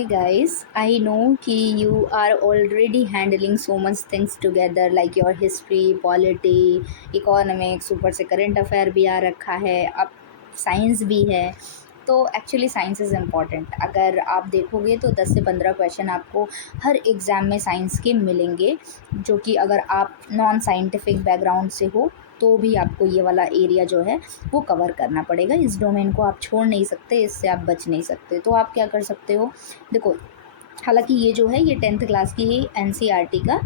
Hey guys, I know कि you are already handling so much things together like your history, polity, economics, ऊपर से current affair भी आ रखा है, अब साइंस भी है। तो एक्चुअली साइंस इज़ इम्पॉर्टेंट। अगर आप देखोगे तो 10 से 15 क्वेश्चन आपको हर एग्ज़ाम में साइंस के मिलेंगे, जो कि अगर आप नॉन साइंटिफिक बैकग्राउंड से हो तो भी आपको ये वाला एरिया जो है वो कवर करना पड़ेगा। इस डोमेन को आप छोड़ नहीं सकते, इससे आप बच नहीं सकते। तो आप क्या कर सकते हो, देखो, हालांकि ये जो है ये 10th क्लास की ही एनसीईआरटी का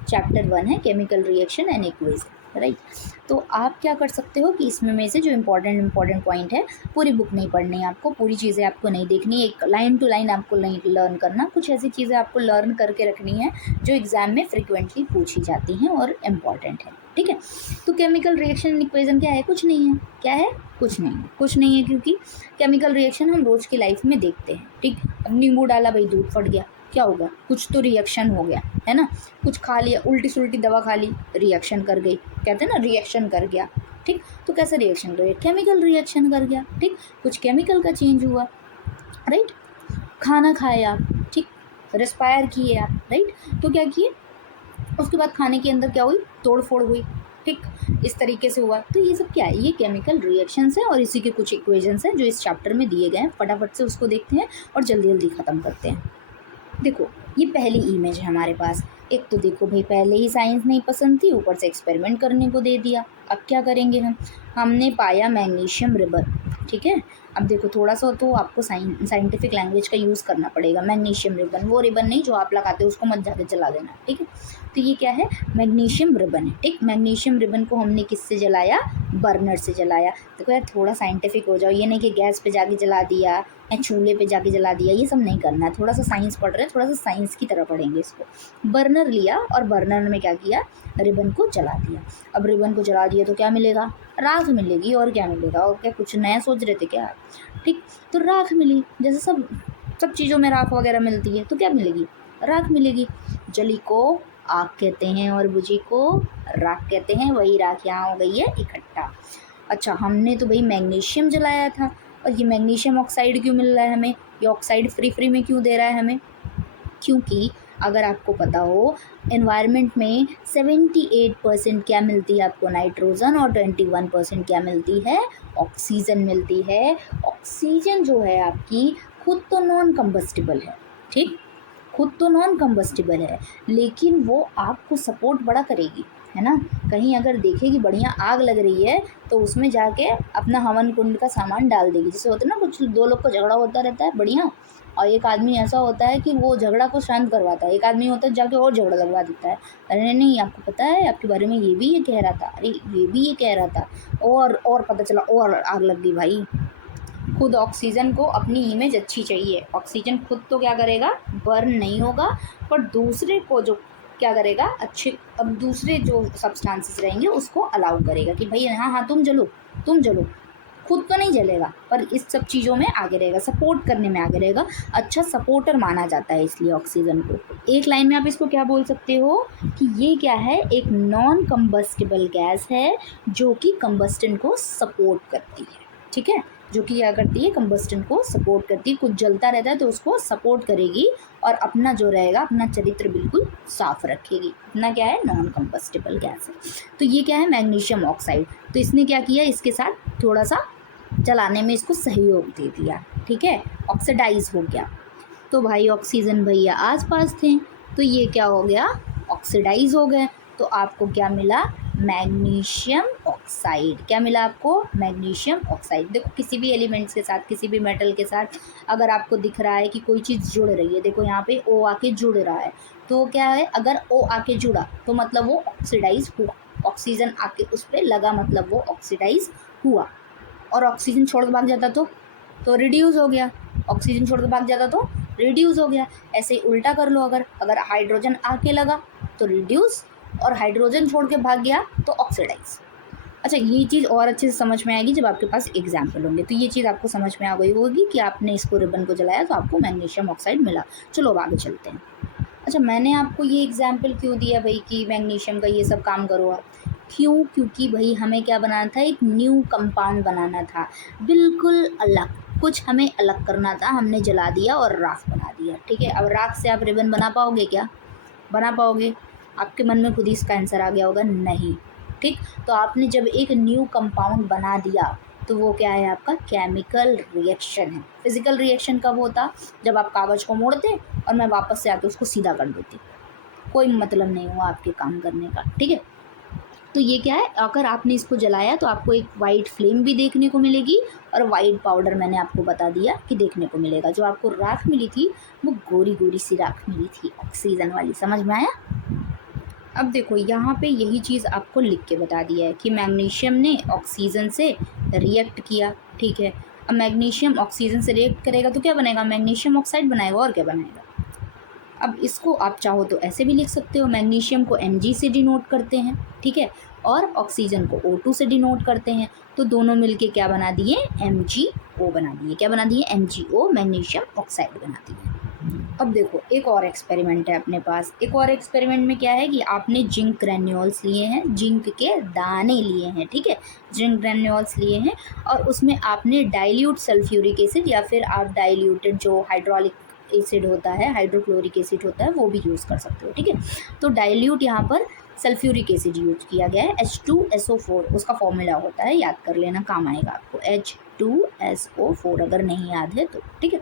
चैप्टर 1 है, chemical reaction and equation, right. तो आप क्या कर सकते हो कि इसमें में से जो इम्पॉर्टेंट पॉइंट है, पूरी बुक नहीं पढ़नी है आपको, पूरी चीज़ें आपको नहीं देखनी, एक लाइन टू लाइन आपको लर्न करना, कुछ ऐसी चीज़ें आपको लर्न करके रखनी है जो एग्ज़ाम में फ्रिक्वेंटली पूछी जाती हैं और इम्पॉर्टेंट है, ठीक है। तो केमिकल रिएक्शन एंड इक्वेशन क्या है? कुछ नहीं है। क्या है? कुछ नहीं है। कुछ नहीं है क्योंकि केमिकल रिएक्शन हम रोज़ की लाइफ में देखते हैं, ठीक। अब नींबू डाला, भाई दूध फट गया, क्या होगा? कुछ तो रिएक्शन हो गया, है ना। कुछ खा लिया, उल्टी सुल्टी दवा खा ली, रिएक्शन कर गई, कहते हैं ना रिएक्शन कर गया, ठीक। तो कैसे रिएक्शन कर गया? केमिकल रिएक्शन कर गया, ठीक। कुछ केमिकल का चेंज हुआ, राइट। खाना खाए आप, ठीक, रेस्पायर किए आप, राइट। तो क्या किए, उसके बाद खाने के अंदर क्या हुई? तोड़ फोड़ हुई, ठीक, इस तरीके से हुआ। तो ये सब क्या है? ये केमिकल रिएक्शंस है और इसी के कुछ इक्वेशंस हैं जो इस चैप्टर में दिए गए हैं। फटाफट से उसको देखते हैं और जल्दी जल्दी ख़त्म करते हैं। देखो, ये पहली इमेज है हमारे पास। एक तो देखो भाई, पहले ही साइंस नहीं पसंद थी, ऊपर से एक्सपेरिमेंट करने को दे दिया। अब क्या करेंगे हम? हमने पाया मैग्नीशियम रिबन, ठीक है। अब देखो, थोड़ा सा तो आपको साइंटिफिक लैंग्वेज का यूज़ करना पड़ेगा। मैग्नीशियम रिबन, वो रिबन नहीं जो आप लगाते हो, उसको मत जाके जला देना, ठीक है। तो ये क्या है? मैग्नीशियम रिबन है, ठीक। मैग्नीशियम रिबन को हमने किससे जलाया? बर्नर से जलाया। देखो यार, थोड़ा साइंटिफिक हो जाओ, ये नहीं कि गैस पे जाके जला दिया या चूल्हे पे जाके जला दिया, ये सब नहीं करना है। थोड़ा सा साइंस पढ़ रहे हैं, थोड़ा सा साइंस की तरह पढ़ेंगे इसको। बर्नर लिया और बर्नर में क्या किया? रिबन को जला दिया। अब रिबन को जला दिया तो क्या मिलेगा? राख मिलेगी। और क्या मिलेगा? और क्या कुछ नया सोच रहे थे क्या? ठीक, तो राख मिली। जैसे सब सब चीज़ों में राख वगैरह मिलती है, तो क्या मिलेगी? राख मिलेगी। जली को आग कहते हैं और बुझी को राख कहते हैं। वही राख यहाँ हो गई है इकट्ठा। अच्छा, हमने तो भाई मैग्नीशियम जलाया था, और ये मैग्नीशियम ऑक्साइड क्यों मिल रहा है हमें? ये ऑक्साइड फ्री में क्यों दे रहा है हमें? क्योंकि अगर आपको पता हो, एनवायरनमेंट में 78% क्या मिलती है आपको? नाइट्रोजन। और 21% क्या मिलती है? ऑक्सीजन मिलती है। ऑक्सीजन जो है आपकी खुद तो नॉन कंबस्टिबल है, ठीक, खुद तो नॉन कंबस्टिबल है, लेकिन वो आपको सपोर्ट बड़ा करेगी, है ना। कहीं अगर देखेगी बढ़िया आग लग रही है तो उसमें जाके अपना हवन कुंड का सामान डाल देगी। जैसे होता है ना, कुछ दो लोग का झगड़ा होता रहता है बढ़िया, और एक आदमी ऐसा होता है कि वो झगड़ा को शांत करवाता है, एक आदमी होता है जाके और झगड़ा लगवा देता है। अरे नहीं नहीं, आपको पता है, आपके बारे में ये भी ये कह रहा था, अरे ये भी ये कह रहा था, और पता चला और आग लग गई भाई। खुद ऑक्सीजन को अपनी इमेज अच्छी चाहिए। ऑक्सीजन खुद तो क्या करेगा? बर्न नहीं होगा, पर दूसरे को जो क्या करेगा? अच्छे, अब दूसरे जो सब्सटेंसेस रहेंगे उसको अलाउ करेगा कि भाई हाँ हाँ तुम जलो, तुम जलो। खुद तो नहीं जलेगा, पर इस सब चीज़ों में आगे रहेगा, सपोर्ट करने में आगे रहेगा। अच्छा सपोर्टर माना जाता है इसलिए ऑक्सीजन को। एक लाइन में आप इसको क्या बोल सकते हो कि ये क्या है? एक नॉन कंबस्टिबल गैस है जो कि कंबस्टन को सपोर्ट करती है, ठीक है। जो कि क्या करती है? कंबस्टन को सपोर्ट करती है। कुछ जलता रहता है तो उसको सपोर्ट करेगी और अपना जो रहेगा, अपना चरित्र बिल्कुल साफ रखेगी। अपना क्या है? नॉन कंबस्टिबल गैस है। तो ये क्या है? Magnesium oxide. तो इसने क्या किया? इसके साथ थोड़ा सा जलाने में इसको सहयोग दे दिया, ठीक है, ऑक्सीडाइज हो गया। तो भाई ऑक्सीजन भैया आस पास थे, तो ये क्या हो गया? ऑक्सीडाइज हो गए। तो आपको क्या मिला? Magnesium oxide. क्या मिला आपको? Magnesium oxide. देखो, किसी भी एलिमेंट्स के साथ, किसी भी मेटल के साथ अगर आपको दिख रहा है कि कोई चीज़ जुड़ रही है, देखो यहाँ पे ओ आके जुड़ रहा है, तो क्या है? अगर ओ आके जुड़ा तो मतलब वो ऑक्सीडाइज हुआ। ऑक्सीजन आके उस पर लगा मतलब वो ऑक्सीडाइज हुआ। और ऑक्सीजन छोड़ के भाग जाता तो रिड्यूस हो गया। ऑक्सीजन छोड़ के भाग जाता तो रिड्यूस हो गया। ऐसे ही उल्टा कर लो, अगर अगर हाइड्रोजन आके लगा तो रिड्यूस, और हाइड्रोजन छोड़ के भाग गया तो ऑक्सीडाइज। अच्छा, ये चीज़ और अच्छे से समझ में आएगी जब आपके पास एग्जाम्पल होंगे। तो ये चीज़ आपको समझ में आ गई होगी कि आपने इसको रिबन को जलाया तो आपको मैग्नीशियम ऑक्साइड मिला। चलो अब आगे चलते हैं। अच्छा, मैंने आपको ये एग्जाम्पल क्यों दिया भाई कि मैग्नीशियम का ये सब काम करो आप? क्योंकि भाई हमें क्या बनाना था? एक न्यू कंपाउंड बनाना था, बिल्कुल अलग, कुछ हमें अलग करना था, हमने जला दिया और राख बना दिया, ठीक है। अब राख से आप रिबन बना पाओगे क्या? बना पाओगे? आपके मन में खुद ही इसका आंसर आ गया होगा, नहीं, ठीक। तो आपने जब एक न्यू कंपाउंड बना दिया तो वो क्या है? आपका केमिकल रिएक्शन है। फिजिकल रिएक्शन कब होता? जब आप कागज़ को मोड़ते और मैं वापस से आके उसको सीधा कर देती, कोई मतलब नहीं हुआ आपके काम करने का, ठीक है। तो ये क्या है, अगर आपने इसको जलाया तो आपको एक वाइट फ्लेम भी देखने को मिलेगी और वाइट पाउडर मैंने आपको बता दिया कि देखने को मिलेगा। जो आपको राख मिली थी वो गोरी गोरी सी राख मिली थी, ऑक्सीजन वाली। समझ में आया? अब देखो यहाँ पे यही चीज़ आपको लिख के बता दिया है कि मैग्नीशियम ने ऑक्सीजन से रिएक्ट किया, ठीक है। अब मैग्नीशियम ऑक्सीजन से रिएक्ट करेगा तो क्या बनेगा? मैग्नीशियम ऑक्साइड बनाएगा, और क्या बनाएगा? अब इसको आप चाहो तो ऐसे भी लिख सकते हो, मैग्नीशियम को Mg से डिनोट करते हैं, ठीक है, और ऑक्सीजन को O2 से डिनोट करते हैं। तो दोनों मिलके क्या बना दिए? MgO बना दिए। क्या बना दिए? MgO, मैग्नीशियम ऑक्साइड बना दिए। अब देखो एक और एक्सपेरिमेंट है अपने पास। एक और एक्सपेरिमेंट में क्या है कि आपने जिंक ग्रैन्यूल्स लिए हैं, जिंक के दाने लिए हैं, ठीक है, जिंक ग्रैन्यूल्स लिए हैं, और उसमें आपने डाइल्यूट सल्फ्यूरिक एसिड या फिर आप डाइल्यूटेड जो हाइड्रोलिक एसिड होता है, हाइड्रोक्लोरिक एसिड होता है, वो भी यूज़ कर सकते हो, ठीक है। तो डाइल्यूट यहाँ पर सल्फ्यूरिक एसिड यूज किया गया है, H2SO4 उसका फॉर्मूला होता है, याद कर लेना, काम आएगा आपको, H2SO4 अगर नहीं याद है तो, ठीक है।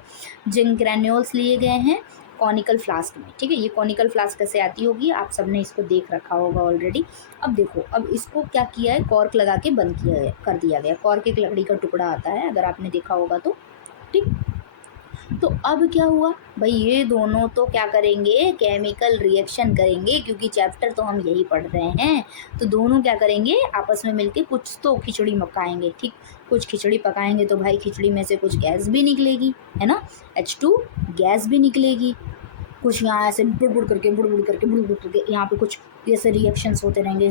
जिंक ग्रैन्यूल्स लिए गए हैं कॉनिकल फ्लास्क में, ठीक है। ये कॉनिकल फ्लास्क कैसे आती होगी, आप सबने इसको देख रखा होगा ऑलरेडी। अब देखो, अब इसको क्या किया है, कॉर्क लगा के बंद किया गया, कर दिया गया। कॉर्क एक लकड़ी का टुकड़ा आता है, अगर आपने देखा होगा तो, ठीक। तो अब क्या हुआ भाई, ये दोनों तो क्या करेंगे? केमिकल रिएक्शन करेंगे, क्योंकि चैप्टर तो हम यही पढ़ रहे हैं। तो दोनों क्या करेंगे? आपस में मिलके कुछ तो खिचड़ी पकाएंगे, ठीक। कुछ खिचड़ी पकाएंगे तो भाई खिचड़ी में से कुछ गैस भी निकलेगी, है ना, H2 गैस भी निकलेगी। कुछ यहाँ ऐसे बुड़ करके यहाँ पे कुछ ऐसे रिएक्शंस होते रहेंगे,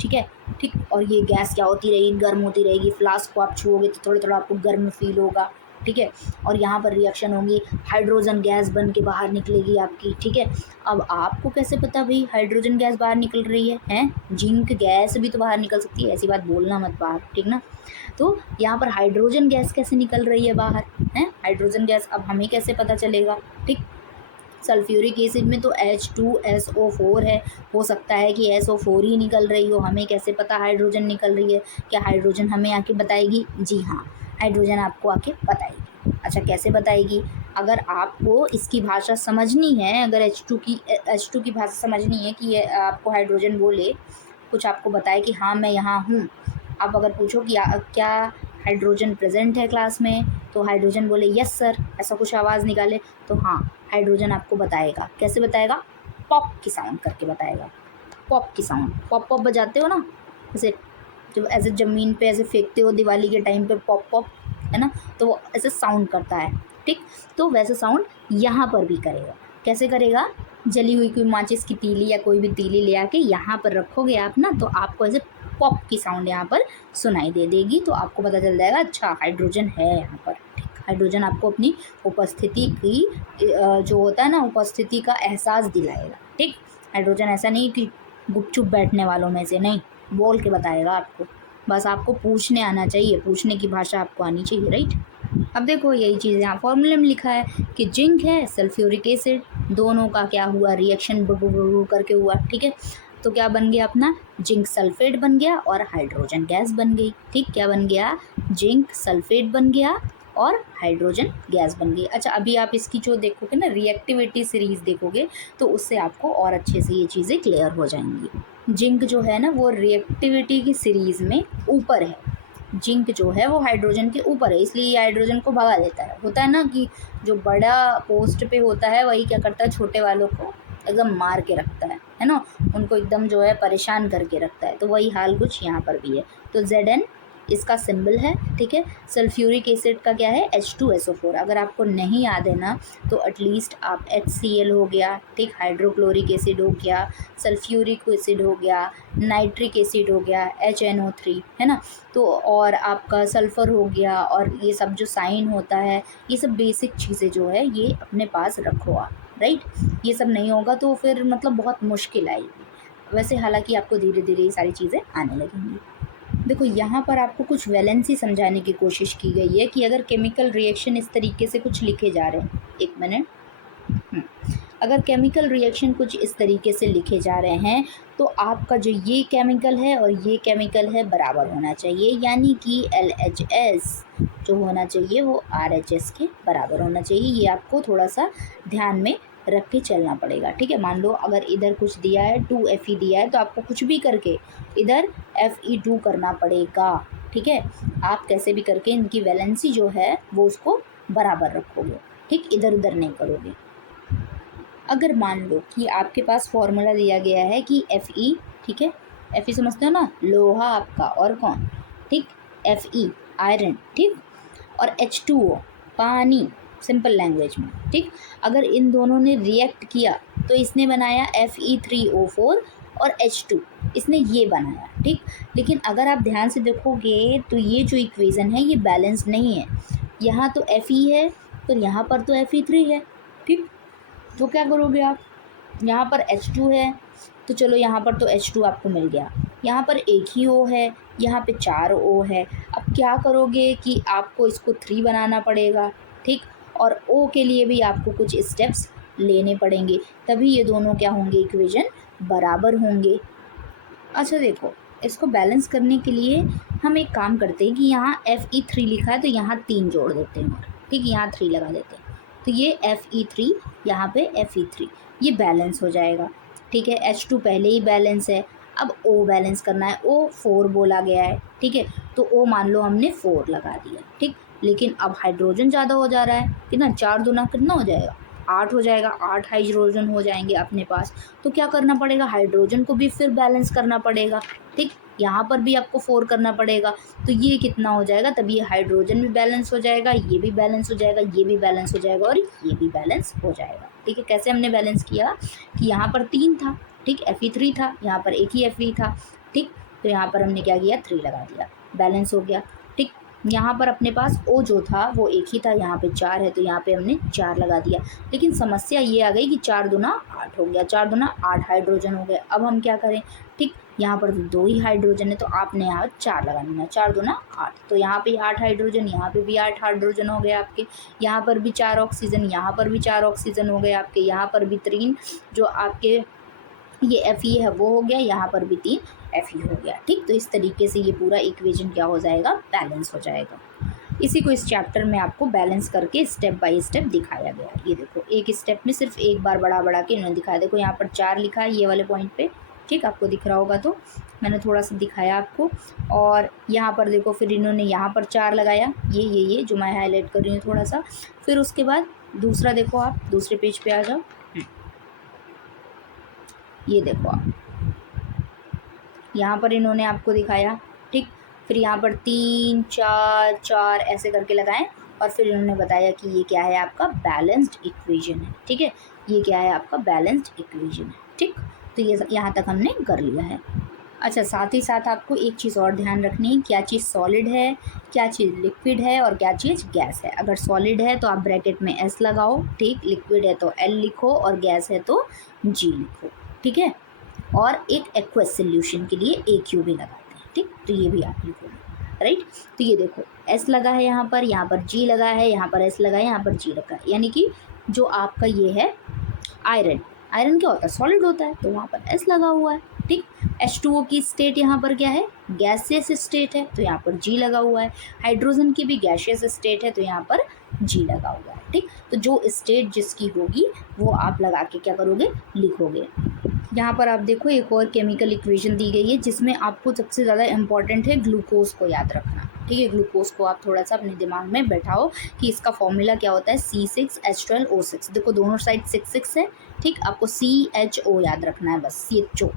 ठीक है, ठीक। और ये गैस क्या होती रहेगी? गर्म होती रहेगी। फ्लास्क को आप छुओगे तो थोड़ा थोड़ा आपको गर्म फील होगा, ठीक है। और यहाँ पर रिएक्शन होंगी, हाइड्रोजन गैस बन के बाहर निकलेगी आपकी, ठीक है। अब आपको कैसे पता भाई हाइड्रोजन गैस बाहर निकल रही है? हैं, जिंक गैस भी तो बाहर निकल सकती है, ऐसी बात बोलना मत बाहर, ठीक ना। तो यहाँ पर हाइड्रोजन गैस कैसे निकल रही है बाहर? हैं, हाइड्रोजन गैस अब हमें कैसे पता चलेगा, ठीक। सल्फ्यूरिक एसिड में तो H2SO4 है, हो सकता है कि SO4 ही निकल रही हो, हमें कैसे पता हाइड्रोजन निकल रही है? क्या हाइड्रोजन हमें आके बताएगी? जी हाँ, हाइड्रोजन आपको आके बताएगी। अच्छा, कैसे बताएगी? अगर आपको इसकी भाषा समझनी है, अगर H2 की भाषा समझनी है कि ये आपको हाइड्रोजन बोले, कुछ आपको बताए कि हाँ मैं यहाँ हूँ। आप अगर पूछो कि क्या हाइड्रोजन प्रेजेंट है क्लास में, तो हाइड्रोजन बोले यस सर, ऐसा कुछ आवाज़ निकाले, तो हाँ हाइड्रोजन आपको बताएगा। कैसे बताएगा? पॉप की साउंड करके बताएगा। पॉप की साउंड, पॉप पॉप बजाते हो ना, जैसे जब ऐसे ज़मीन पे ऐसे फेंकते हो दिवाली के टाइम पे, पॉप पॉप, है ना, तो वो ऐसे साउंड करता है, ठीक। तो वैसे साउंड यहाँ पर भी करेगा। कैसे करेगा? जली हुई कोई माचिस की तीली या कोई भी तीली ले आके यहाँ पर रखोगे आप ना, तो आपको ऐसे पॉप की साउंड यहाँ पर सुनाई दे देगी। तो आपको पता चल जाएगा अच्छा हाइड्रोजन है यहाँ पर, ठीक। हाइड्रोजन आपको अपनी उपस्थिति की जो होता है ना, उपस्थिति का एहसास दिलाएगा, ठीक। हाइड्रोजन ऐसा नहीं कि गुपचुप बैठने वालों में से, नहीं, बोल के बताएगा आपको। बस आपको पूछने आना चाहिए, पूछने की भाषा आपको आनी चाहिए, राइट। अब देखो यही चीज़ यहाँ फॉर्मूले में लिखा है कि जिंक है, सल्फ्यूरिक एसिड, दोनों का क्या हुआ? रिएक्शन बुड़ करके हुआ, ठीक है। तो क्या बन गया अपना? जिंक सल्फेट बन गया और हाइड्रोजन गैस बन गई, ठीक। क्या बन गया? जिंक सल्फेट बन गया और हाइड्रोजन गैस बन गई। अच्छा, अभी आप इसकी जो देखोगे ना रिएक्टिविटी सीरीज़ देखोगे, तो उससे आपको और अच्छे से ये चीज़ें क्लियर हो जाएंगी। जिंक जो है ना वो रिएक्टिविटी की सीरीज़ में ऊपर है, जिंक जो है वो हाइड्रोजन के ऊपर है, इसलिए ये हाइड्रोजन को भगा देता है। होता है ना कि जो बड़ा पोस्ट पे होता है वही क्या करता है, छोटे वालों को एकदम मार के रखता है ना, उनको एकदम जो है परेशान करके रखता है। तो वही हाल कुछ यहाँ पर भी है। तो Zn इसका सिंबल है, ठीक है। सल्फ्यूरिक एसिड का क्या है? H2SO4। अगर आपको नहीं याद है ना, तो एटलीस्ट आप HCl हो गया, ठीक, हाइड्रोक्लोरिक एसिड हो गया, सल्फ्यूरिक एसिड हो गया, नाइट्रिक एसिड हो गया, HNO3, है ना, तो और आपका सल्फ़र हो गया, और ये सब जो साइन होता है, ये सब बेसिक चीज़ें जो है ये अपने पास रखो आप, राइट। ये सब नहीं होगा तो फिर मतलब बहुत मुश्किल आएगी। वैसे हालांकि आपको धीरे धीरे ये सारी चीज़ें आने लगेंगी। देखो यहाँ पर आपको कुछ वैलेंसी समझाने की कोशिश की गई है कि अगर केमिकल रिएक्शन इस तरीके से कुछ लिखे जा रहे हैं, एक मिनट। अगर केमिकल रिएक्शन कुछ इस तरीके से लिखे जा रहे हैं तो आपका जो ये केमिकल है और ये केमिकल है बराबर होना चाहिए, यानी कि LHS जो होना चाहिए वो RH के बराबर होना चाहिए। ये आपको थोड़ा सा ध्यान में रख के चलना पड़ेगा, ठीक है। मान लो अगर इधर कुछ दिया है 2Fe दिया है तो आपको कुछ भी करके इधर Fe2 करना पड़ेगा, ठीक है। आप कैसे भी करके इनकी वैलेंसी जो है वो उसको बराबर रखोगे, ठीक, इधर उधर नहीं करोगे। अगर मान लो कि आपके पास फॉर्मूला दिया गया है कि Fe, ठीक है, Fe समझते हो ना, लोहा आपका, और कौन, ठीक, Fe आयरन, ठीक, और H2O पानी, सिंपल लैंग्वेज में, ठीक। अगर इन दोनों ने रिएक्ट किया तो इसने बनाया Fe3O4 और H2, इसने ये बनाया, ठीक। लेकिन अगर आप ध्यान से देखोगे तो ये जो इक्वेशन है ये बैलेंस नहीं है। यहाँ तो Fe है तो यहाँ पर तो Fe3 है, ठीक। तो क्या करोगे आप, यहाँ पर H2 है तो चलो यहाँ पर तो H2 आपको मिल गया, यहाँ पर एक ही O है, यहाँ पे 4 O है। अब क्या करोगे कि आपको इसको 3 बनाना पड़ेगा, ठीक, और O के लिए भी आपको कुछ स्टेप्स लेने पड़ेंगे, तभी ये दोनों क्या होंगे, इक्वेशन बराबर होंगे। अच्छा देखो, इसको बैलेंस करने के लिए हम एक काम करते हैं कि यहाँ Fe3 लिखा है तो यहाँ 3 जोड़ देते हैं, ठीक, यहाँ 3 लगा देते हैं, तो ये Fe3 यहाँ पे Fe3, ये बैलेंस हो जाएगा, ठीक है। H2 पहले ही बैलेंस है, अब O बैलेंस करना है, O 4 बोला गया है, ठीक है, तो O मान लो हमने 4 लगा दिया, ठीक। लेकिन अब हाइड्रोजन ज़्यादा हो जा रहा है, कितना, 4 दूना कितना हो जाएगा, 8 हो जाएगा, 8 हाइड्रोजन हो जाएंगे अपने पास। तो क्या करना पड़ेगा, हाइड्रोजन को भी फिर बैलेंस करना पड़ेगा, ठीक, यहाँ पर भी आपको 4 करना पड़ेगा, तो ये कितना हो जाएगा, तब ये हाइड्रोजन भी बैलेंस हो जाएगा, ये भी बैलेंस हो जाएगा, ये भी बैलेंस हो जाएगा और ये भी बैलेंस हो जाएगा, ठीक है। कैसे हमने बैलेंस किया कि यहाँ पर 3 था, ठीक, Fe3 था, यहाँ पर एक ही Fe था, ठीक, तो यहाँ पर हमने क्या किया, 3 लगा दिया, बैलेंस हो गया, ठीक। यहाँ पर अपने पास O जो था वो एक ही था, यहाँ पे 4 है तो यहाँ पे हमने 4 लगा दिया। लेकिन समस्या ये आ गई कि 4 दूना 8 हो गया, 4 दूना 8 हाइड्रोजन हो गए। अब हम क्या करें, ठीक, यहाँ पर 2 ही हाइड्रोजन है तो आपने यहाँ 4 लगा देना, 4 दूना 8, तो यहाँ पे 8 हाइड्रोजन, यहाँ पे भी 8 हाइड्रोजन हो गए आपके, यहाँ पर भी 4 ऑक्सीजन, यहाँ पर भी 4 ऑक्सीजन हो गए आपके, यहाँ पर भी 3 जो आपके ये Fe है वो हो गया, यहाँ पर भी 3 Fe हो गया, ठीक। तो इस तरीके से ये पूरा इक्वेशन क्या हो जाएगा, बैलेंस हो जाएगा। इसी को इस चैप्टर में आपको बैलेंस करके स्टेप बाय स्टेप दिखाया गया। ये देखो, एक स्टेप में सिर्फ एक बार बढ़ा बढ़ा के इन्होंने दिखाया। देखो यहाँ पर 4 लिखा है ये वाले पॉइंट पे, ठीक, आपको दिख रहा होगा, तो मैंने थोड़ा सा दिखाया आपको। और यहाँ पर देखो फिर इन्होंने यहाँ पर 4 लगाया, ये जो मैं हाईलाइट कर रही हूँ थोड़ा सा। फिर उसके बाद दूसरा देखो, आप दूसरे पेज पे आ जाओ, ये देखो आप, यहाँ पर इन्होंने आपको दिखाया, ठीक। फिर यहाँ पर 3 4 4 ऐसे करके लगाएं और फिर इन्होंने बताया कि ये क्या है, आपका बैलेंस्ड इक्वेशन है, ठीक है, ये क्या है, आपका बैलेंस्ड इक्वेशन है, ठीक। तो ये यहाँ तक हमने कर लिया है। अच्छा, साथ ही साथ आपको एक चीज़ और ध्यान रखनी है, क्या चीज़ सॉलिड है, क्या चीज़ लिक्विड है और क्या चीज़ गैस है। अगर सॉलिड है तो आप ब्रैकेट में S लगाओ, ठीक, लिक्विड है तो L लिखो और गैस है तो G लिखो, ठीक है। और एक एक्वस सोल्यूशन के लिए AQ भी लगाते हैं, ठीक, तो ये भी आप लिखोगे, राइट। तो ये देखो S लगा है यहाँ पर G लगा है, यहाँ पर S लगा है, यहाँ पर G लगा है, यानी कि जो आपका ये है आयरन, आयरन क्या होता है, सॉलिड होता है, तो वहाँ पर S लगा हुआ है, ठीक। H2O की स्टेट यहाँ पर क्या है, गैसियस स्टेट है, तो यहाँ पर G लगा हुआ है। हाइड्रोजन की भी गैसियस स्टेट है तो यहाँ पर G लगा हुआ है, ठीक। तो जो स्टेट जिसकी होगी वो आप लगा के क्या करोगे, लिखोगे। यहाँ पर आप देखो एक और केमिकल इक्वेशन दी गई है जिसमें आपको सबसे ज़्यादा इम्पॉर्टेंट है ग्लूकोज को याद रखना, ठीक है। ग्लूकोज को आप थोड़ा सा अपने दिमाग में बैठाओ कि इसका फॉर्मूला क्या होता है, C6H12O6। देखो दोनों साइड 6 है, ठीक, आपको CHO याद रखना है, बस CHO,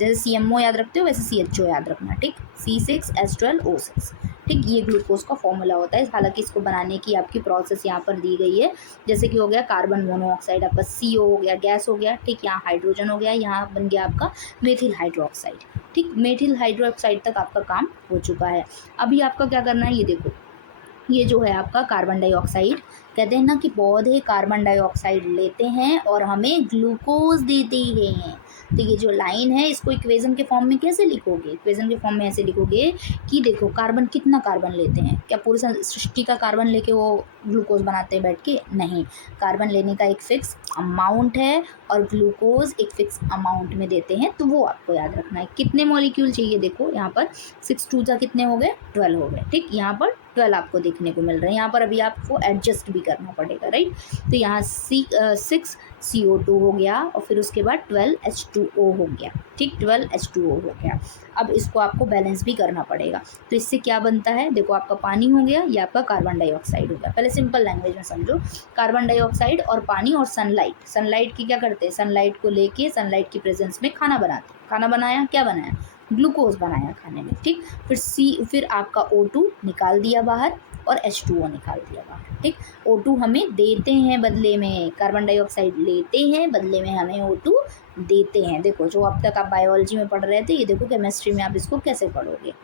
जैसे CMO याद रखते हो वैसे CHO याद रखना, ठीक, C6H12O6, ठीक। ये ग्लूकोज का फॉर्मूला होता है। हालांकि इसको बनाने की आपकी प्रोसेस यहाँ पर दी गई है, जैसे कि हो गया कार्बन मोनोऑक्साइड आपका CO हो गया, गैस हो गया, ठीक, यहाँ हाइड्रोजन हो गया, यहाँ बन गया आपका मेथिल हाइड्रोक्साइड, ठीक। मेथिल हाइड्रोक्साइड तक आपका काम हो चुका है। अभी आपका क्या करना है, ये देखो ये जो है आपका कार्बन डाइऑक्साइड, कहते हैं ना कि पौधे कार्बन डाइऑक्साइड लेते हैं और हमें ग्लूकोज देते हैं। तो ये जो लाइन है इसको इक्वेशन के फॉर्म में कैसे लिखोगे? इक्वेशन के फॉर्म में ऐसे लिखोगे कि देखो कार्बन कितना कार्बन लेते हैं, क्या पूरी सृष्टि का कार्बन लेके वो ग्लूकोज बनाते हैं बैठ के? नहीं, कार्बन लेने का एक फिक्स अमाउंट है और ग्लूकोज एक फिक्स अमाउंट में देते हैं, तो वो आपको याद रखना है। कितने मॉलिक्यूल चाहिए? देखो यहाँ पर 6 2 कितने हो गए? 12 हो गए। ठीक, यहाँ पर 12 आपको देखने को मिल रहे हैं। यहाँ पर अभी आपको एडजस्ट भी करना पड़ेगा, राइट। तो यहाँ 6 CO2 हो गया और फिर उसके बाद 12 H2O हो गया। ठीक, 12 H2O हो गया। अब इसको आपको बैलेंस भी करना पड़ेगा। तो इससे क्या बनता है? देखो आपका पानी हो गया, ये आपका कार्बन डाइऑक्साइड हो गया। पहले सिंपल लैंग्वेज में समझो, कार्बन डाइऑक्साइड और पानी और सनलाइट की क्या करते हैं? सनलाइट को लेके सनलाइट की प्रेजेंस में खाना बनाते हैं। खाना बनाया, क्या बनाया? ग्लूकोज बनाया खाने में। ठीक, फिर आपका O2 निकाल दिया बाहर और H2O निकाल दिया बाहर। ठीक, O2 हमें देते हैं बदले में, कार्बन डाइऑक्साइड लेते हैं बदले में हमें O2 देते हैं। देखो जो अब तक आप बायोलॉजी में पढ़ रहे थे, ये देखो केमिस्ट्री में आप इसको कैसे पढ़ोगे।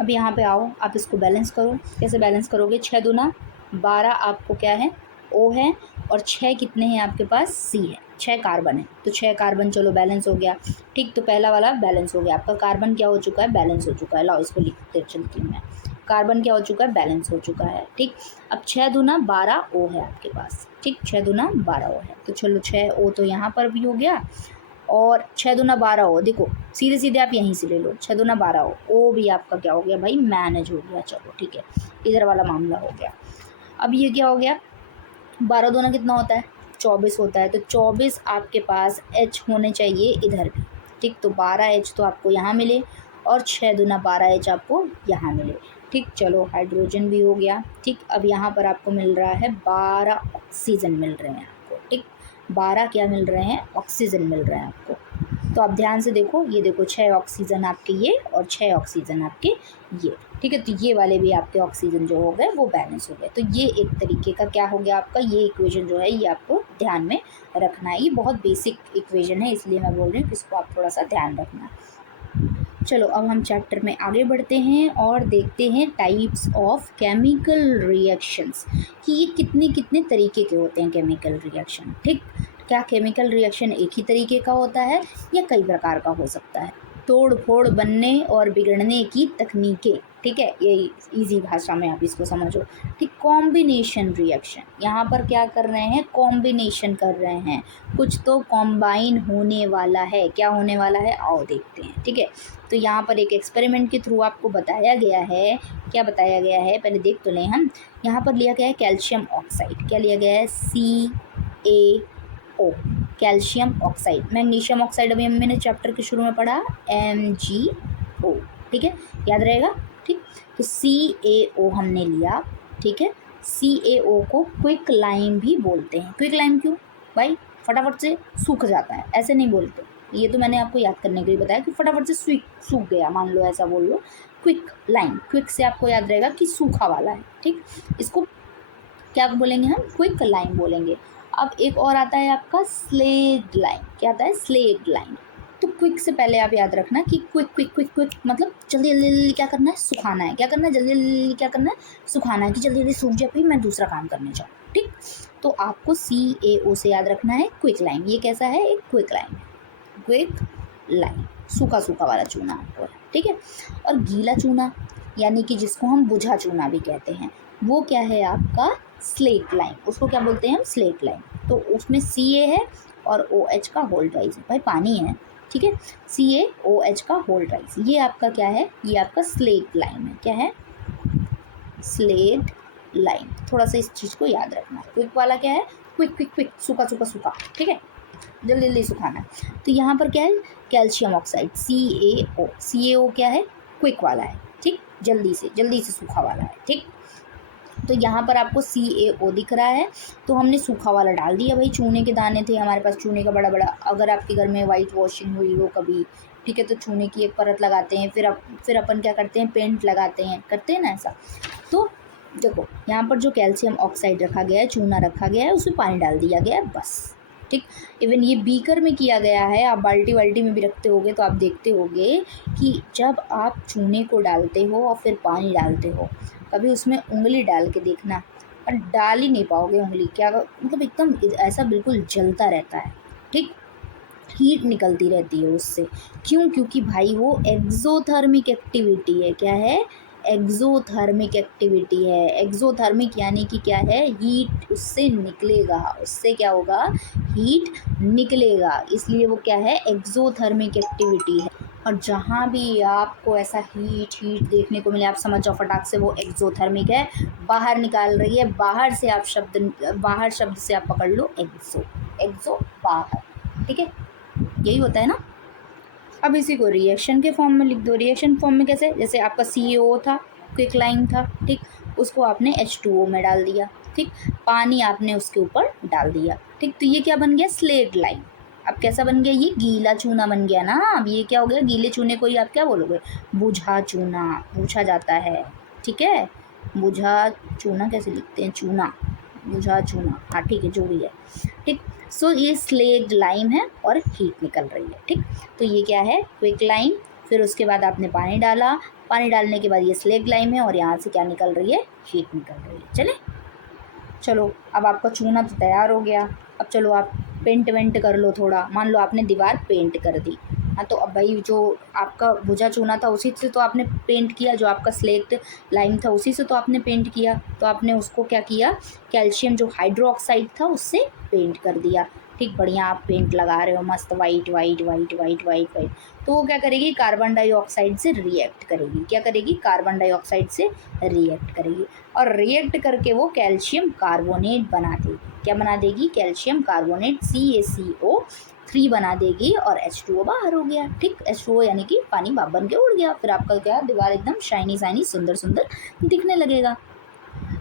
अब यहाँ पे आओ, आप इसको बैलेंस करो। कैसे बैलेंस करोगे? 6 दूना 12 आपको क्या है? O है, और 6 कितने हैं आपके पास? C है। 6 कार्बन है, तो 6 कार्बन चलो बैलेंस हो गया। ठीक, तो पहला वाला बैलेंस हो गया आपका, कार्बन क्या हो चुका है? बैलेंस हो चुका है। लाओ इसको लिखते चलती हूँ मैं, कार्बन क्या हो चुका है? बैलेंस हो चुका है। ठीक, अब 6 दूना 12 O है आपके पास। ठीक, 6 दूना 12 O है, तो चलो 6 O तो यहाँ पर भी हो गया, और 6 दूना 12 हो, देखो सीधे सीधे आप यहीं से ले लो, 6 दूना 12 हो, ओ भी आपका क्या हो गया भाई? मैनेज हो गया। चलो ठीक है, इधर वाला मामला हो गया। अब ये क्या हो गया? 12 दूना कितना होता है? 24 होता है, तो 24 आपके पास H होने चाहिए इधर भी। ठीक, तो 12 H तो आपको यहाँ मिले और 6 दूना 12 H आपको यहाँ मिले। ठीक, चलो हाइड्रोजन भी हो गया। ठीक, अब यहाँ पर आपको मिल रहा है 12 ऑक्सीजन मिल रहे हैं आपको। ठीक, 12 क्या मिल रहे हैं? ऑक्सीजन मिल रहे हैं आपको। तो आप ध्यान से देखो, ये देखो 6 ऑक्सीजन आपके ये और 6 ऑक्सीजन आपके ये। ठीक है, तो ये वाले भी आपके ऑक्सीजन जो हो गए वो बैलेंस हो गए। तो ये एक तरीके का क्या हो गया आपका? ये इक्वेशन जो है ये आपको ध्यान में रखना है। ये बहुत बेसिक इक्वेशन है, इसलिए मैं बोल रही हूँ कि इसको आप थोड़ा सा ध्यान रखना। चलो अब हम चैप्टर में आगे बढ़ते हैं और देखते हैं टाइप्स ऑफ केमिकल रिएक्शंस, कि ये कितने कितने तरीके के होते हैं केमिकल रिएक्शन। ठीक, क्या केमिकल रिएक्शन एक ही तरीके का होता है या कई प्रकार का हो सकता है? तोड़ फोड़ बनने और बिगड़ने की तकनीकें। ठीक है, ये इजी भाषा में आप इसको समझो। ठीक, कॉम्बिनेशन रिएक्शन, यहाँ पर क्या कर रहे हैं? कॉम्बिनेशन कर रहे हैं, कुछ तो कॉम्बाइन होने वाला है। क्या होने वाला है? आओ देखते हैं। ठीक है, तो यहाँ पर एक एक्सपेरिमेंट के थ्रू आपको बताया गया है। क्या बताया गया है पहले देख तो लें हम। यहाँ पर लिया गया है कैल्शियम ऑक्साइड। क्या लिया गया है? CaO, calcium oxide. Magnesium oxide अभी मैंने चैप्टर के शुरू में पढ़ा, MgO। ठीक है, याद रहेगा। ठीक, तो CaO हमने लिया। ठीक है, CaO को क्विक लाइम भी बोलते हैं। क्विक लाइम क्यों भाई? फटाफट से सूख जाता है, ऐसे नहीं बोलते। ये तो मैंने आपको याद करने के लिए बताया कि फटाफट से सूख गया, मान लो ऐसा बोल लो। क्विक लाइम, क्विक से आपको याद रहेगा कि सूखा वाला है। ठीक, इसको क्या बोलेंगे हम? क्विक लाइम बोलेंगे। अब एक और आता है आपका स्लेग लाइम। क्या आता है? Slaked lime. तो क्विक से पहले आप याद रखना कि क्विक क्विक क्विक क्विक मतलब जल्दी जल्दी जल्दी क्या करना है? सुखाना है। क्या करना है? जल्दी जल्दी क्या करना है? सुखाना है, कि जल्दी जल्दी सूख जाए फिर मैं दूसरा काम करने जाऊँ। ठीक, तो आपको CaO से याद रखना है क्विक लाइम। ये कैसा है? एक क्विक लाइम, क्विक लाइम, सूखा सूखा वाला चूना आपको। ठीक है, और गीला चूना यानी कि जिसको हम बुझा चूना भी कहते हैं, वो क्या है आपका? Slate lime. उसको क्या बोलते हैं हम? Slate lime. तो उसमें Ca है और OH का होल ट्वाइस है, भाई पानी है। ठीक है, CaOH का होल ट्वाइस, ये आपका क्या है? ये आपका स्लेट लाइम है। क्या है? Slate lime. थोड़ा सा इस चीज़ को याद रखना। क्विक वाला क्या है? क्विक क्विक क्विक, सूखा सूखा सूखा। ठीक है, जल्दी जल्दी सुखाना है। तो यहाँ पर क्या है? कैल्शियम ऑक्साइड CaO क्या है? क्विक वाला है। ठीक, जल्दी से सूखा वाला है। ठीक, तो यहाँ पर आपको CaO दिख रहा है, तो हमने सूखा वाला डाल दिया। भाई चूने के दाने थे हमारे पास, चूने का बड़ा बड़ा। अगर आपके घर में वाइट वॉशिंग हुई हो कभी, ठीक है, तो चूने की एक परत लगाते हैं, फिर अपन क्या करते हैं? पेंट लगाते हैं, करते हैं ना ऐसा। तो देखो यहाँ पर जो कैल्शियम ऑक्साइड रखा गया है, चूना रखा गया है, उसमें पानी डाल दिया गया है, बस। ठीक, इवन ये बीकर में किया गया है। आप बाल्टी वाल्टी में भी रखते होगे तो आप देखते होगे कि जब आप चूने को डालते हो और फिर पानी डालते हो कभी उसमें उंगली डाल के देखना, और डाल ही नहीं पाओगे उंगली, क्या मतलब एकदम ऐसा बिल्कुल जलता रहता है, ठीक, हीट निकलती रहती है उससे। क्यों? क्योंकि भाई वो एक्ज़ोथर्मिक एक्टिविटी है। क्या है? एक्ज़ोथर्मिक एक्टिविटी है। एक्ज़ोथर्मिक यानी कि क्या है? हीट उससे निकलेगा, उससे क्या होगा? हीट निकलेगा, इसलिए वो क्या है? एक्ज़ोथर्मिक एक्टिविटी है। और जहाँ भी आपको ऐसा हीट हीट देखने को मिले, आप समझ जाओ फटाक से वो एक्ज़ोथर्मिक है, बाहर निकाल रही है। बाहर से आप बाहर शब्द से आप पकड़ लो एक्ज़ो, एक्ज़ो बाहर, ठीक है? यही होता है ना। अब इसी को रिएक्शन के फॉर्म में लिख दो। रिएक्शन फॉर्म में कैसे? जैसे आपका CaO था, क्विकलाइम था, ठीक, उसको आपने H2O में डाल दिया, ठीक, पानी आपने उसके ऊपर डाल दिया, ठीक, तो ये क्या बन गया? Slate lime. अब कैसा बन गया? ये गीला चूना बन गया ना। अब ये क्या हो गया? गीले चूने को ही आप क्या बोलोगे? बुझा चूना, पूछा जाता है, ठीक है। बुझा चूना कैसे लिखते हैं? चूना, बुझा चूना, हाँ ठीक है, जो भी है, ठीक। सो ये स्लेट लाइम है और हीट निकल रही है, ठीक। तो ये क्या है? Quick lime. फिर उसके बाद आपने पानी डाला, पानी डालने के बाद ये स्लेट लाइम है और यहाँ से क्या निकल रही है? हीट निकल रही है। चले, चलो अब आपका चूना तो तैयार हो गया। अब चलो आप पेंट वेंट कर लो थोड़ा। मान लो आपने दीवार पेंट कर दी, हाँ, तो अब भाई जो आपका बुझा चूना था उसी से तो आपने पेंट किया, जो आपका स्लेट लाइम था उसी से तो आपने पेंट किया। तो आपने उसको क्या किया? कैल्शियम जो हाइड्रोक्साइड था उससे पेंट कर दिया, ठीक, बढ़िया आप पेंट लगा रहे हो मस्त, white white white white white white. तो वो क्या करेगी? कार्बन डाइऑक्साइड से रिएक्ट करेगी। क्या करेगी? कार्बन डाइऑक्साइड से रिएक्ट करेगी, और रिएक्ट करके वो कैल्शियम कार्बोनेट बना देगी। क्या बना देगी? कैल्शियम कार्बोनेट, CaCO3 बना देगी, और H2O बाहर हो गया, ठीक। H2O यानी कि पानी भाप बन के उड़ गया। फिर आपका क्या? दीवार एकदम शाइनी शाइनी सुंदर सुंदर दिखने लगेगा।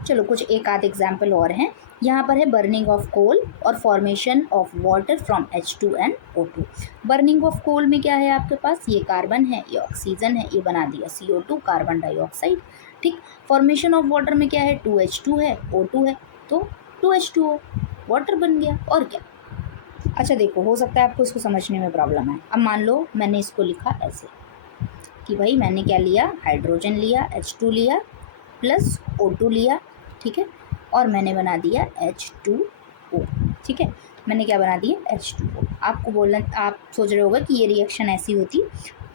चलो कुछ एक आध एग्जाम्पल और हैं। यहाँ पर है बर्निंग ऑफ कोल और formation of water from H2 and O2। Burning of coal में क्या है आपके पास? ये कार्बन है, ये ऑक्सीजन है, ये बना दिया CO2, कार्बन डाइऑक्साइड, ठीक। फॉर्मेशन ऑफ वाटर में क्या है? 2H2 है, O2 है, तो 2H2O वाटर बन गया, और क्या। अच्छा देखो, हो सकता है आपको इसको समझने में प्रॉब्लम है। अब मान लो मैंने इसको लिखा ऐसे कि भाई मैंने क्या लिया? हाइड्रोजन लिया, H2 लिया, प्लस O2 लिया, ठीक है, और मैंने बना दिया H2O, ठीक है। मैंने क्या बना दिया? H2O। आपको बोलना, आप सोच रहे होगा कि ये रिएक्शन ऐसी होती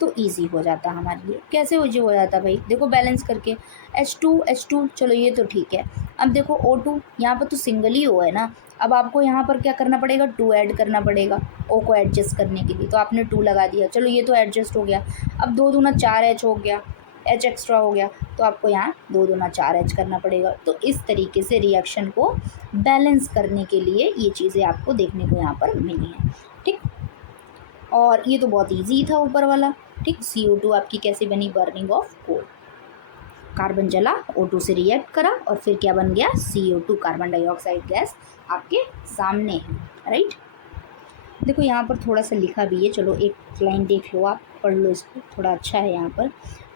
तो ईजी हो जाता हमारे लिए। कैसे ईजी हो जाता भाई? देखो बैलेंस करके, H2 चलो ये तो ठीक है। अब देखो O2, यहाँ पर तो सिंगल ही O है ना। अब आपको यहाँ पर क्या करना पड़ेगा? 2 ऐड करना पड़ेगा O को एडजस्ट करने के लिए, तो आपने 2 लगा दिया, चलो ये तो एडजस्ट हो गया। अब 2 दूना 4H हो गया, H एक्स्ट्रा हो गया, तो आपको यहाँ 2 दूना 4H करना पड़ेगा। तो इस तरीके से रिएक्शन को बैलेंस करने के लिए ये चीज़ें आपको देखने को यहाँ पर मिली हैं, ठीक। और ये तो बहुत ईजी था ऊपर वाला, ठीक। CO2 आपकी कैसे बनी? बर्निंग ऑफ कोल, कार्बन जला, O2 से रिएक्ट करा, और फिर क्या बन गया? CO2, कार्बन डाइऑक्साइड गैस आपके सामने है, राइट। देखो यहाँ पर थोड़ा सा लिखा भी है, चलो एक लाइन देख लो, आप पढ़ लो इसको, थोड़ा अच्छा है यहाँ पर।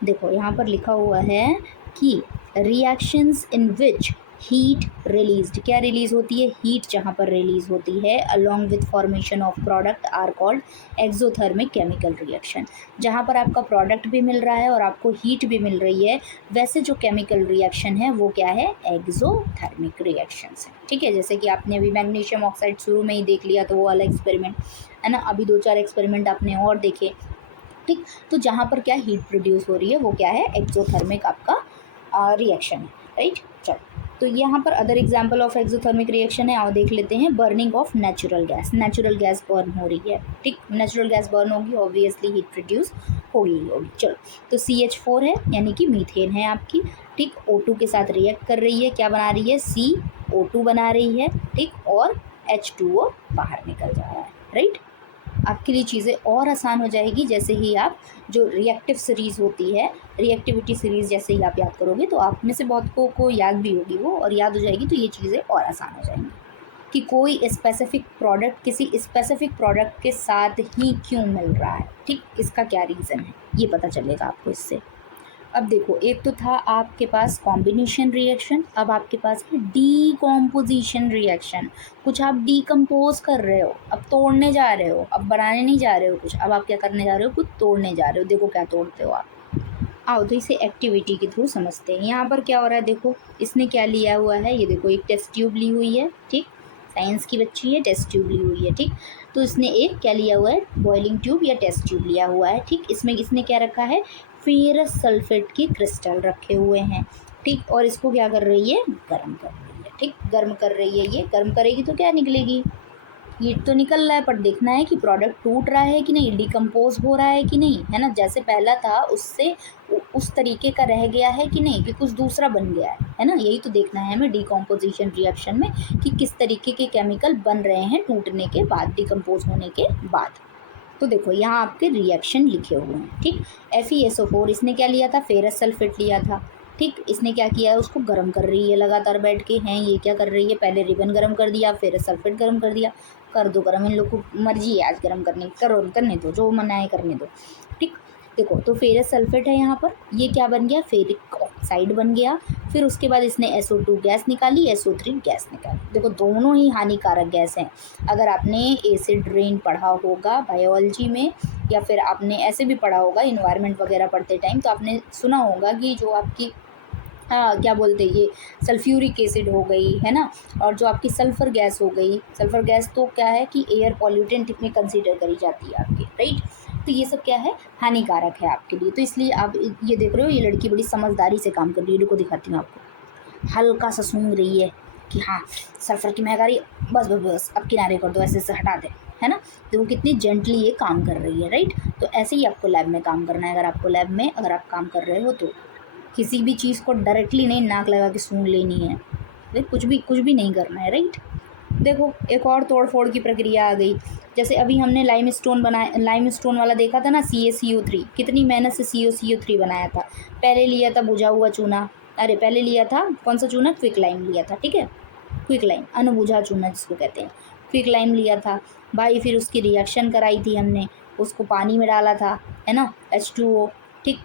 देखो यहाँ पर लिखा हुआ है कि reactions in which heat released, क्या रिलीज होती है? हीट जहाँ पर रिलीज होती है along with formation of product are called exothermic chemical reaction. जहाँ पर आपका प्रोडक्ट भी मिल रहा है और आपको हीट भी मिल रही है, वैसे जो केमिकल रिएक्शन है वो क्या है? एक्सोथर्मिक रिएक्शंस है, ठीक है। जैसे कि आपने अभी मैग्नीशियम ऑक्साइड शुरू में ही देख लिया, तो वो वाला एक्सपेरिमेंट है ना। अभी 2-4 एक्सपेरिमेंट आपने और देखे, ठीक। तो जहाँ पर क्या हीट प्रोड्यूस हो रही है वो क्या है? एक्सोथर्मिक आपका रिएक्शन है, राइट। चलो, तो यहाँ पर other example of exothermic reaction है, आओ देख लेते हैं। Burning of natural gas, natural gas burn हो रही है, ठीक। नेचुरल गैस बर्न होगी, ऑब्वियसली हीट प्रोड्यूस होगी ही होगी। चलो, तो CH4 है यानी कि मीथेन है आपकी, ठीक। O2 के साथ रिएक्ट कर रही है, क्या बना रही है? CO2 बना रही है, ठीक, और H2O बाहर निकल जा रहा है, राइट। आपके लिए चीज़ें और आसान हो जाएगी जैसे ही आप जो रिएक्टिव सीरीज़ होती है, रिएक्टिविटी सीरीज़ जैसे ही आप याद करोगे, तो आप में से बहुत को याद भी होगी वो, और याद हो जाएगी, तो ये चीज़ें और आसान हो जाएंगी कि कोई स्पेसिफिक प्रोडक्ट किसी स्पेसिफिक प्रोडक्ट के साथ ही क्यों मिल रहा है, ठीक, इसका क्या रीज़न है, ये पता चलेगा आपको इससे। अब देखो, एक तो था आपके पास कॉम्बिनेशन रिएक्शन, अब आपके पास है डीकॉम्पोजिशन रिएक्शन। कुछ आप डीकम्पोज कर रहे हो, अब तोड़ने जा रहे हो, अब बनाने नहीं जा रहे हो कुछ, अब आप क्या करने जा रहे हो? कुछ तोड़ने जा रहे हो। देखो क्या तोड़ते हो आप? आओ तो इसे एक्टिविटी के थ्रू समझते हैं। यहाँ पर क्या हो रहा है, देखो इसने क्या लिया हुआ है, ये देखो एक टेस्ट ट्यूब ली हुई है, ठीक, साइंस की बच्ची है, टेस्ट ट्यूब ली हुई है, ठीक। तो इसने एक क्या लिया हुआ है, बॉइलिंग ट्यूब या टेस्ट ट्यूब लिया हुआ है, ठीक। इसमें इसने क्या रखा है, फेरस सल्फेट के क्रिस्टल रखे हुए हैं, ठीक। और इसको क्या कर रही है, गर्म कर रही है, ठीक, गर्म कर रही है। ये गर्म करेगी तो क्या निकलेगी, हीट तो निकल रहा है, पर देखना है कि प्रोडक्ट टूट रहा है कि नहीं, डिकम्पोज हो रहा है कि नहीं, है ना। जैसे पहला था उससे उस तरीके का रह गया है कि नहीं, कि कुछ दूसरा बन गया है ना। यही तो देखना है हमें डिकम्पोजिशन रिएक्शन में, कि किस तरीके के केमिकल बन रहे हैं टूटने के बाद, डिकम्पोज होने के बाद। तो देखो यहाँ आपके रिएक्शन लिखे हुए हैं, ठीक। FeSO4 इसने क्या लिया था, फेरस सल्फेट लिया था, ठीक। इसने क्या किया है, उसको गर्म कर रही है लगातार बैठ के, हैं ये क्या कर रही है, पहले रिबन गर्म कर दिया, फेरस सल्फेट गर्म कर दिया, कर दो गर्म, इन लोग को मर्जी है आज गर्म करने, करो करने दो, जो मना है करने दो, ठीक। देखो तो फेरस सल्फेट है यहाँ पर, ये क्या बन गया, फेरिक ऑक्साइड बन गया। फिर उसके बाद इसने SO2 गैस निकाली, SO3 गैस निकाली। देखो दोनों ही हानिकारक गैस हैं। अगर आपने एसिड रेन पढ़ा होगा बायोलॉजी में, या फिर आपने ऐसे भी पढ़ा होगा इन्वायरमेंट वगैरह पढ़ते टाइम, तो आपने सुना होगा कि जो आपकी क्या बोलते हैं, ये सल्फ्यूरिक एसिड हो गई, है ना, और जो आपकी सल्फ़र गैस हो गई, सल्फ़र गैस तो क्या है कि एयर पॉल्यूटेंट में कंसीडर करी जाती है आपकी, राइट। तो ये सब क्या है, हानिकारक है आपके लिए। तो इसलिए आप ये देख रहे हो, ये लड़की बड़ी समझदारी से काम कर रही है। रुको दिखाती हूँ आपको, हल्का सा सूंघ रही है कि हाँ सल्फ़र की महक आ रही है, बस बस बस अब किनारे कर दो, ऐसे हटा दे, है ना। तो वो कितनी जेंटली ये काम कर रही है, राइट। तो ऐसे ही आपको लैब में काम करना है। अगर आपको लैब में अगर आप काम कर रहे हो तो किसी भी चीज़ को डायरेक्टली नहीं नाक लगा के सूंघ लेनी है, भाई कुछ भी नहीं करना है, राइट। देखो एक और तोड़ फोड़ की प्रक्रिया आ गई। जैसे अभी हमने लाइमस्टोन बनाया, लाइमस्टोन वाला देखा था ना, CaCO3, कितनी मेहनत से CaCO3 बनाया था। पहले लिया था बुझा हुआ चूना, अरे पहले लिया था कौन सा चूना, क्विक लाइम लिया था, ठीक है, क्विक लाइम, अनबुझा चूना जिसको कहते हैं, क्विक लाइम लिया था भाई। फिर उसकी रिएक्शन कराई थी हमने, उसको पानी में डाला था, है ना, H2O, ठीक।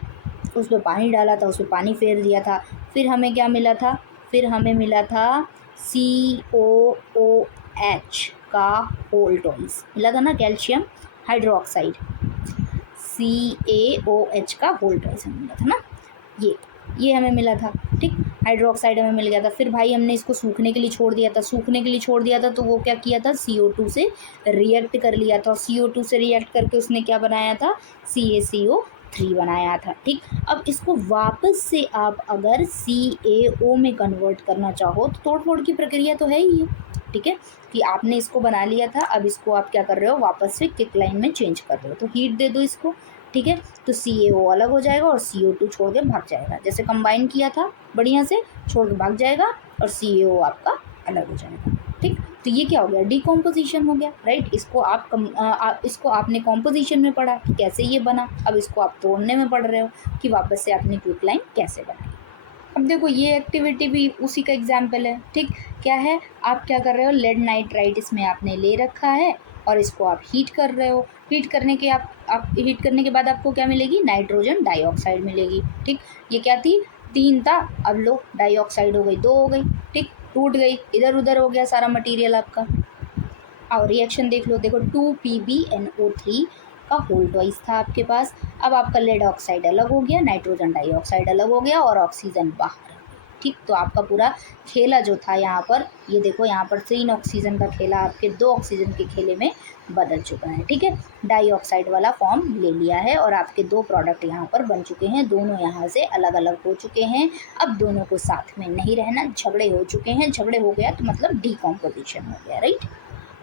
उसमें पानी डाला था, उसमें पानी फेर दिया था। फिर हमें क्या मिला था, फिर हमें मिला था COOH का होल टॉइस मिला था ना, कैल्शियम हाइड्रोक्साइड, CaOH का होल टॉइस हमें मिला था ना, ये हमें मिला था, ठीक। हाइड्रोक्साइड हमें मिल गया था। फिर भाई हमने इसको सूखने के लिए छोड़ दिया था, सूखने के लिए छोड़ दिया था तो वो क्या किया था, CO2 से रिएक्ट कर लिया था, CO2 से रिएक्ट करके उसने क्या बनाया था, CaCO3 बनाया था, ठीक। अब इसको वापस से आप अगर CaO में कन्वर्ट करना चाहो तो तोड़ फोड़ की प्रक्रिया तो है ही है, ठीक है, कि आपने इसको बना लिया था, अब इसको आप क्या कर रहे हो, वापस से क्विक लाइन में चेंज कर रहे हो, तो हीट दे दो इसको, ठीक है। तो CaO अलग हो जाएगा और CO2 छोड़ के भाग जाएगा, जैसे कंबाइन किया था बढ़िया से, छोड़ के भाग जाएगा और CaO आपका अलग हो जाएगा, ठीक। तो ये क्या हो गया, डिकम्पोजिशन हो गया, राइट। इसको इसको आपने कॉम्पोजिशन में पढ़ा कि कैसे ये बना, अब इसको आप तोड़ने में पढ़ रहे हो कि वापस से आपने क्विक लाइन कैसे बनाई। अब देखो ये एक्टिविटी भी उसी का एग्जाम्पल है, ठीक। क्या है, आप क्या कर रहे हो, लेड नाइट्राइट इसमें आपने ले रखा है और इसको आप हीट कर रहे हो। हीट करने के आप हीट करने के बाद आपको क्या मिलेगी, नाइट्रोजन डाइऑक्साइड मिलेगी, ठीक। ये क्या थी, 3 था, अब लो डाइऑक्साइड हो गई, 2 हो गई, ठीक, टूट गई, इधर उधर हो गया सारा मटीरियल आपका। और रिएक्शन देख लो, देखो 2PbNO3 का होल ट्वाइस था आपके पास। अब आपका लेड ऑक्साइड अलग हो गया, नाइट्रोजन डाइऑक्साइड अलग हो गया और ऑक्सीजन बाहर, ठीक। तो आपका पूरा खेला जो था यहाँ पर, ये देखो यहाँ पर 3 ऑक्सीजन का खेला आपके 2 ऑक्सीजन के खेले में बदल चुका है, ठीक है। डाइऑक्साइड वाला फॉर्म ले लिया है और आपके 2 प्रोडक्ट यहाँ पर बन चुके हैं, दोनों यहाँ से अलग अलग हो चुके हैं। अब दोनों को साथ में नहीं रहना, झगड़े हो चुके हैं, झगड़े हो गया तो मतलब डिकम्पोजिशन हो गया, राइट।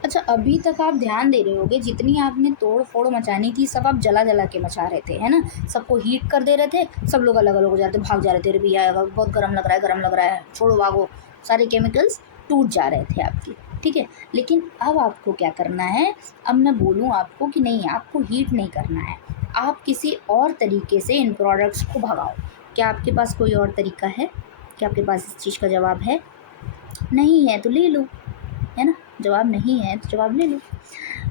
अच्छा अभी तक आप ध्यान दे रहे होगे, जितनी आपने तोड़ फोड़ मचानी थी सब आप जला जला के मचा रहे थे, है ना, सबको हीट कर दे रहे थे, सब लोग अलग अलग हो जाते, भाग जा रहे थे, अरे भैया बहुत गर्म लग रहा है, गर्म लग रहा है, छोड़ो भागो, सारे केमिकल्स टूट जा रहे थे आपके, ठीक है। लेकिन अब आपको क्या करना है, अब मैं बोलूँ आपको कि नहीं, आपको हीट नहीं करना है, आप किसी और तरीके से इन प्रोडक्ट्स को भगाओ। क्या आपके पास कोई और तरीका है, क्या आपके पास इस चीज़ का जवाब है, नहीं है तो ले लो, है ना, जवाब नहीं है तो जवाब ले लो।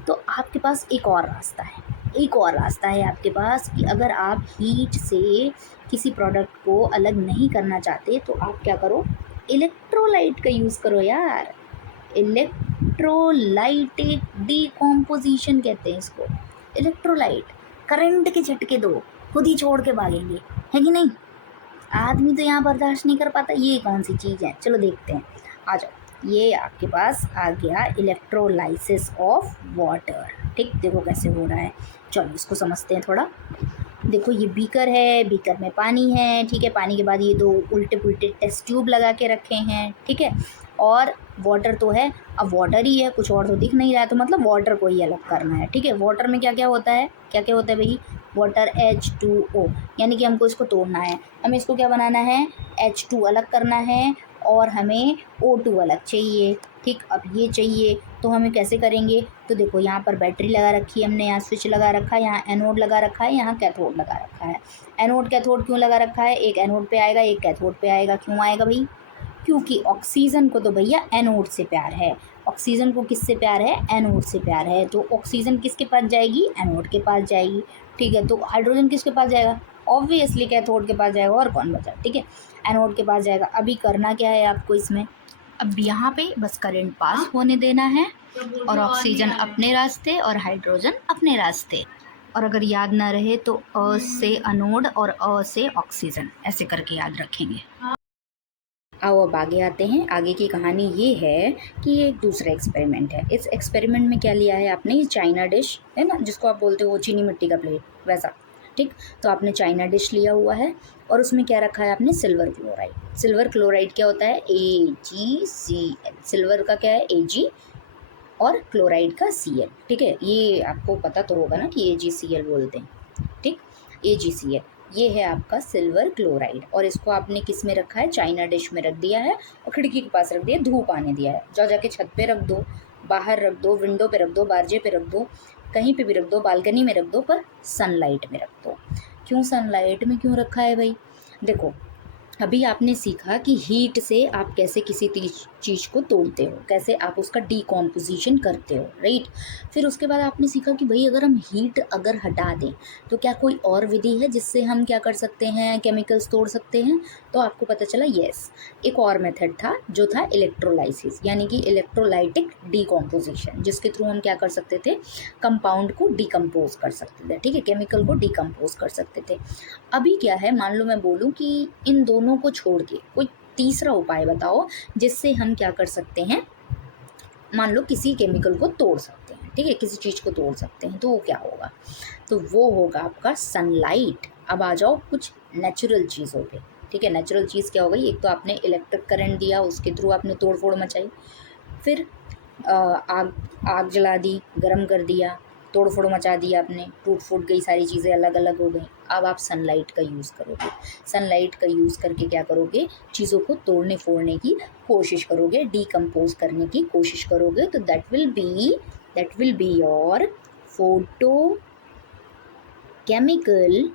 तो आपके पास एक और रास्ता है, एक और रास्ता है आपके पास कि अगर आप हीट से किसी प्रोडक्ट को अलग नहीं करना चाहते तो आप क्या करो, इलेक्ट्रोलाइट का यूज़ करो यार। इलेक्ट्रोलाइटिक डिकम्पोजिशन कहते हैं इसको, इलेक्ट्रोलाइट, करंट के झटके दो, खुद ही छोड़ के भागेंगे, है कि नहीं? आदमी तो यहाँ बर्दाश्त नहीं कर पाता। ये कौन सी चीज़ है, चलो देखते हैं, आ जाओ। ये आपके पास आ गया इलेक्ट्रोलाइसिस ऑफ वाटर। ठीक, देखो कैसे हो रहा है, चलो इसको समझते हैं थोड़ा। देखो ये बीकर है, बीकर में पानी है, ठीक है। पानी के बाद ये दो उल्टे पुल्टे टेस्ट ट्यूब लगा के रखे हैं, ठीक है। और वाटर तो है, अब वाटर ही है, कुछ और तो दिख नहीं रहा है, तो मतलब वाटर को ही अलग करना है, ठीक है। वाटर में क्या क्या होता है, क्या क्या होता है भाई, वाटर H2O, यानी कि हमको इसको तोड़ना है, हमें इसको क्या बनाना है, H2 अलग करना है और हमें O2 अलग चाहिए, ठीक। अब ये चाहिए तो हमें कैसे करेंगे, तो देखो यहाँ पर बैटरी लगा रखी है हमने, यहाँ स्विच लगा रखा है, यहाँ एनोड लगा रखा है, यहाँ कैथोड लगा रखा है। एनोड कैथोड क्यों लगा रखा है, एक एनोड पे आएगा एक कैथोड पे आएगा, क्यों आएगा भाई, क्योंकि ऑक्सीजन को तो भैया एनोड से प्यार है, ऑक्सीजन को किससे प्यार है, एनोड से प्यार है, तो ऑक्सीजन किसके पास जाएगी, एनोड के पास जाएगी, ठीक है। तो हाइड्रोजन किसके पास जाएगा, ऑब्वियसली कैथोड के पास जाएगा, और कौन बचा, ठीक है, एनोड के पास जाएगा। अभी करना क्या है आपको इसमें, अब यहाँ पे बस करंट पास होने देना है, और ऑक्सीजन अपने रास्ते और हाइड्रोजन अपने रास्ते, और अगर याद ना रहे तो अ से अनोड और अ से ऑक्सीजन, ऐसे करके याद रखेंगे। आओ अब आगे आते हैं। आगे की कहानी ये है कि ये एक दूसरा एक्सपेरिमेंट है। इस एक्सपेरिमेंट में क्या लिया है आपने, ये चाइना डिश है ना, जिसको आप बोलते हो चीनी मिट्टी का प्लेट, वैसा, ठीक। तो आपने चाइना डिश लिया हुआ है और उसमें क्या रखा है आपने, सिल्वर क्लोराइड। सिल्वर क्लोराइड क्या होता है, AgCl, सिल्वर का क्या है Ag और क्लोराइड का Cl, ठीक है। ये आपको पता तो होगा ना कि AgCl बोलते हैं, ठीक, AgCl। ये है आपका सिल्वर क्लोराइड, और इसको आपने किस में रखा है, चाइना डिश में रख दिया है, और खिड़की के पास रख दिया, धूप आने दिया है। जाके छत पे रख दो, बाहर रख दो, विंडो पे रख दो, बारजे पे रख दो, कहीं पे भी रख दो, बालकनी में रख दो, पर सनलाइट में रख दो। क्यों सनलाइट में क्यों रखा है भाई, देखो अभी आपने सीखा कि हीट से आप कैसे किसी चीज़ को तोड़ते हो, कैसे आप उसका डीकॉम्पोजिशन करते हो, राइट। फिर उसके बाद आपने सीखा कि भाई अगर हम हीट अगर हटा दें तो क्या कोई और विधि है जिससे हम क्या कर सकते हैं, केमिकल्स तोड़ सकते हैं। तो आपको पता चला यस, एक और मेथड था जो था इलेक्ट्रोलाइसिस, यानी कि इलेक्ट्रोलाइटिक डीकॉम्पोजिशन, जिसके थ्रू हम क्या कर सकते थे, कंपाउंड को डिकम्पोज कर सकते थे, ठीक है, केमिकल को डिकम्पोज कर सकते थे। अभी क्या है, मान लो मैं बोलूँ कि इन दोनों को छोड़ के कोई तीसरा उपाय बताओ जिससे हम क्या कर सकते हैं, मान लो किसी केमिकल को तोड़ सकते हैं, ठीक है, किसी चीज़ को तोड़ सकते हैं, तो वो क्या होगा, तो वो होगा आपका सनलाइट। अब आ जाओ कुछ नेचुरल चीज़ों पे, ठीक है। नेचुरल चीज़ क्या हो गई, एक तो आपने इलेक्ट्रिक करंट दिया, उसके थ्रू आपने तोड़ फोड़ मचाई, फिर आग आग जला दी, गरम कर दिया, तोड़ फोड़ मचा दिया आपने, टूट फूट गई सारी चीज़ें, अलग अलग हो गई। अब आप सनलाइट का यूज़ करोगे, सनलाइट का यूज़ करके क्या करोगे, चीज़ों को तोड़ने फोड़ने की कोशिश करोगे, डीकम्पोज करने की कोशिश करोगे, तो that will be your photo chemical,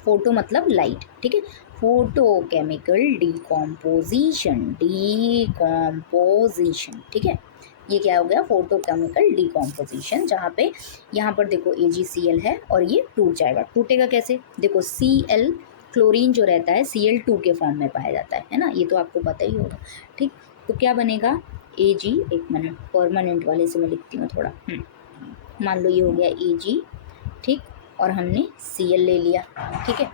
photo मतलब लाइट, ठीक है, फोटोकेमिकल डिकॉम्पोजिशन, ठीक है। ये क्या हो गया, फोटोकेमिकल डिकॉम्पोजिशन, जहाँ पे यहाँ पर देखो AgCl है और ये टूट जाएगा, टूटेगा कैसे, देखो Cl, क्लोरीन जो रहता है Cl2 के फॉर्म में पाया जाता है ना, ये तो आपको पता ही होगा, ठीक। तो क्या बनेगा Ag, एक मिनट परमानेंट वाले से मैं लिखती हूँ थोड़ा, मान लो ये हो गया Ag, ठीक, और हमने Cl ले लिया, ठीक है।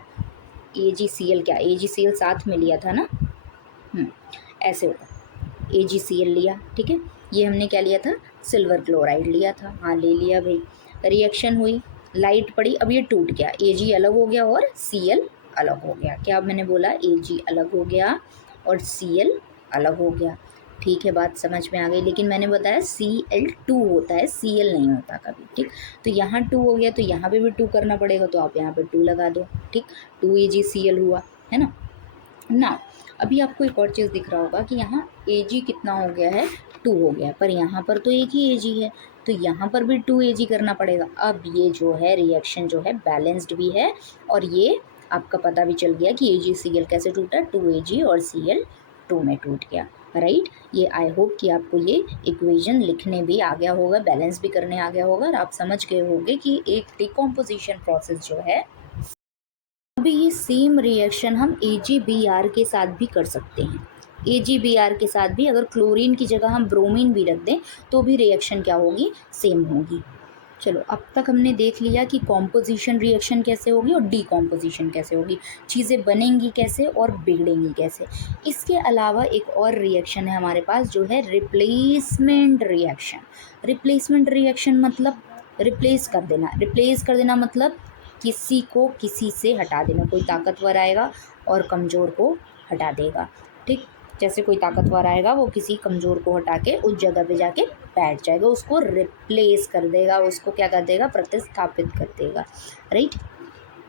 AgCl क्या, AgCl साथ में लिया था ना, ऐसे होता, AgCl लिया, ठीक है। ये हमने क्या लिया था, सिल्वर क्लोराइड लिया था, हाँ ले लिया भाई, रिएक्शन हुई, लाइट पड़ी, अब ये टूट गया, Ag अलग हो गया और Cl अलग हो गया, क्या मैंने बोला, Ag अलग हो गया और Cl अलग हो गया, ठीक है, बात समझ में आ गई। लेकिन मैंने बताया Cl2 होता है, Cl नहीं होता कभी, ठीक। तो यहाँ 2 हो गया तो यहाँ पे भी 2 करना पड़ेगा, तो आप यहाँ पे 2 लगा दो, ठीक, 2AgCl हुआ, है ना। ना अभी आपको एक और चीज़ दिख रहा होगा कि यहाँ Ag कितना हो गया है, 2 हो गया, पर यहाँ पर तो एक ही Ag है, तो यहाँ पर भी 2Ag करना पड़ेगा। अब ये जो है रिएक्शन जो है बैलेंस्ड भी है, और ये आपका पता भी चल गया कि AgCl कैसे टूटा, 2Ag और Cl 2 में टूट गया, राइट। ये आई होप कि आपको ये इक्वेशन लिखने भी आ गया होगा, बैलेंस भी करने आ गया होगा, और आप समझ गए होंगे कि एक डिकम्पोजिशन प्रोसेस जो है, अभी ये सेम रिएक्शन हम AgBr के साथ भी कर सकते हैं। AgBr के साथ भी अगर क्लोरीन की जगह हम ब्रोमीन भी रख दें तो भी रिएक्शन क्या होगी, सेम होगी। चलो अब तक हमने देख लिया कि कॉम्पोजिशन रिएक्शन कैसे होगी और डीकॉम्पोजिशन कैसे होगी, चीज़ें बनेंगी कैसे और बिगड़ेंगी कैसे। इसके अलावा एक और रिएक्शन है हमारे पास जो है रिप्लेसमेंट रिएक्शन। रिप्लेसमेंट रिएक्शन मतलब रिप्लेस कर देना मतलब किसी को किसी से हटा देना। कोई ताकतवर आएगा और कमज़ोर को हटा देगा, ठीक। जैसे कोई ताकतवर आएगा वो किसी कमज़ोर को हटा के उस जगह पे जाके बैठ जाएगा, उसको रिप्लेस कर देगा, उसको क्या कर देगा, प्रतिस्थापित कर देगा, राइट।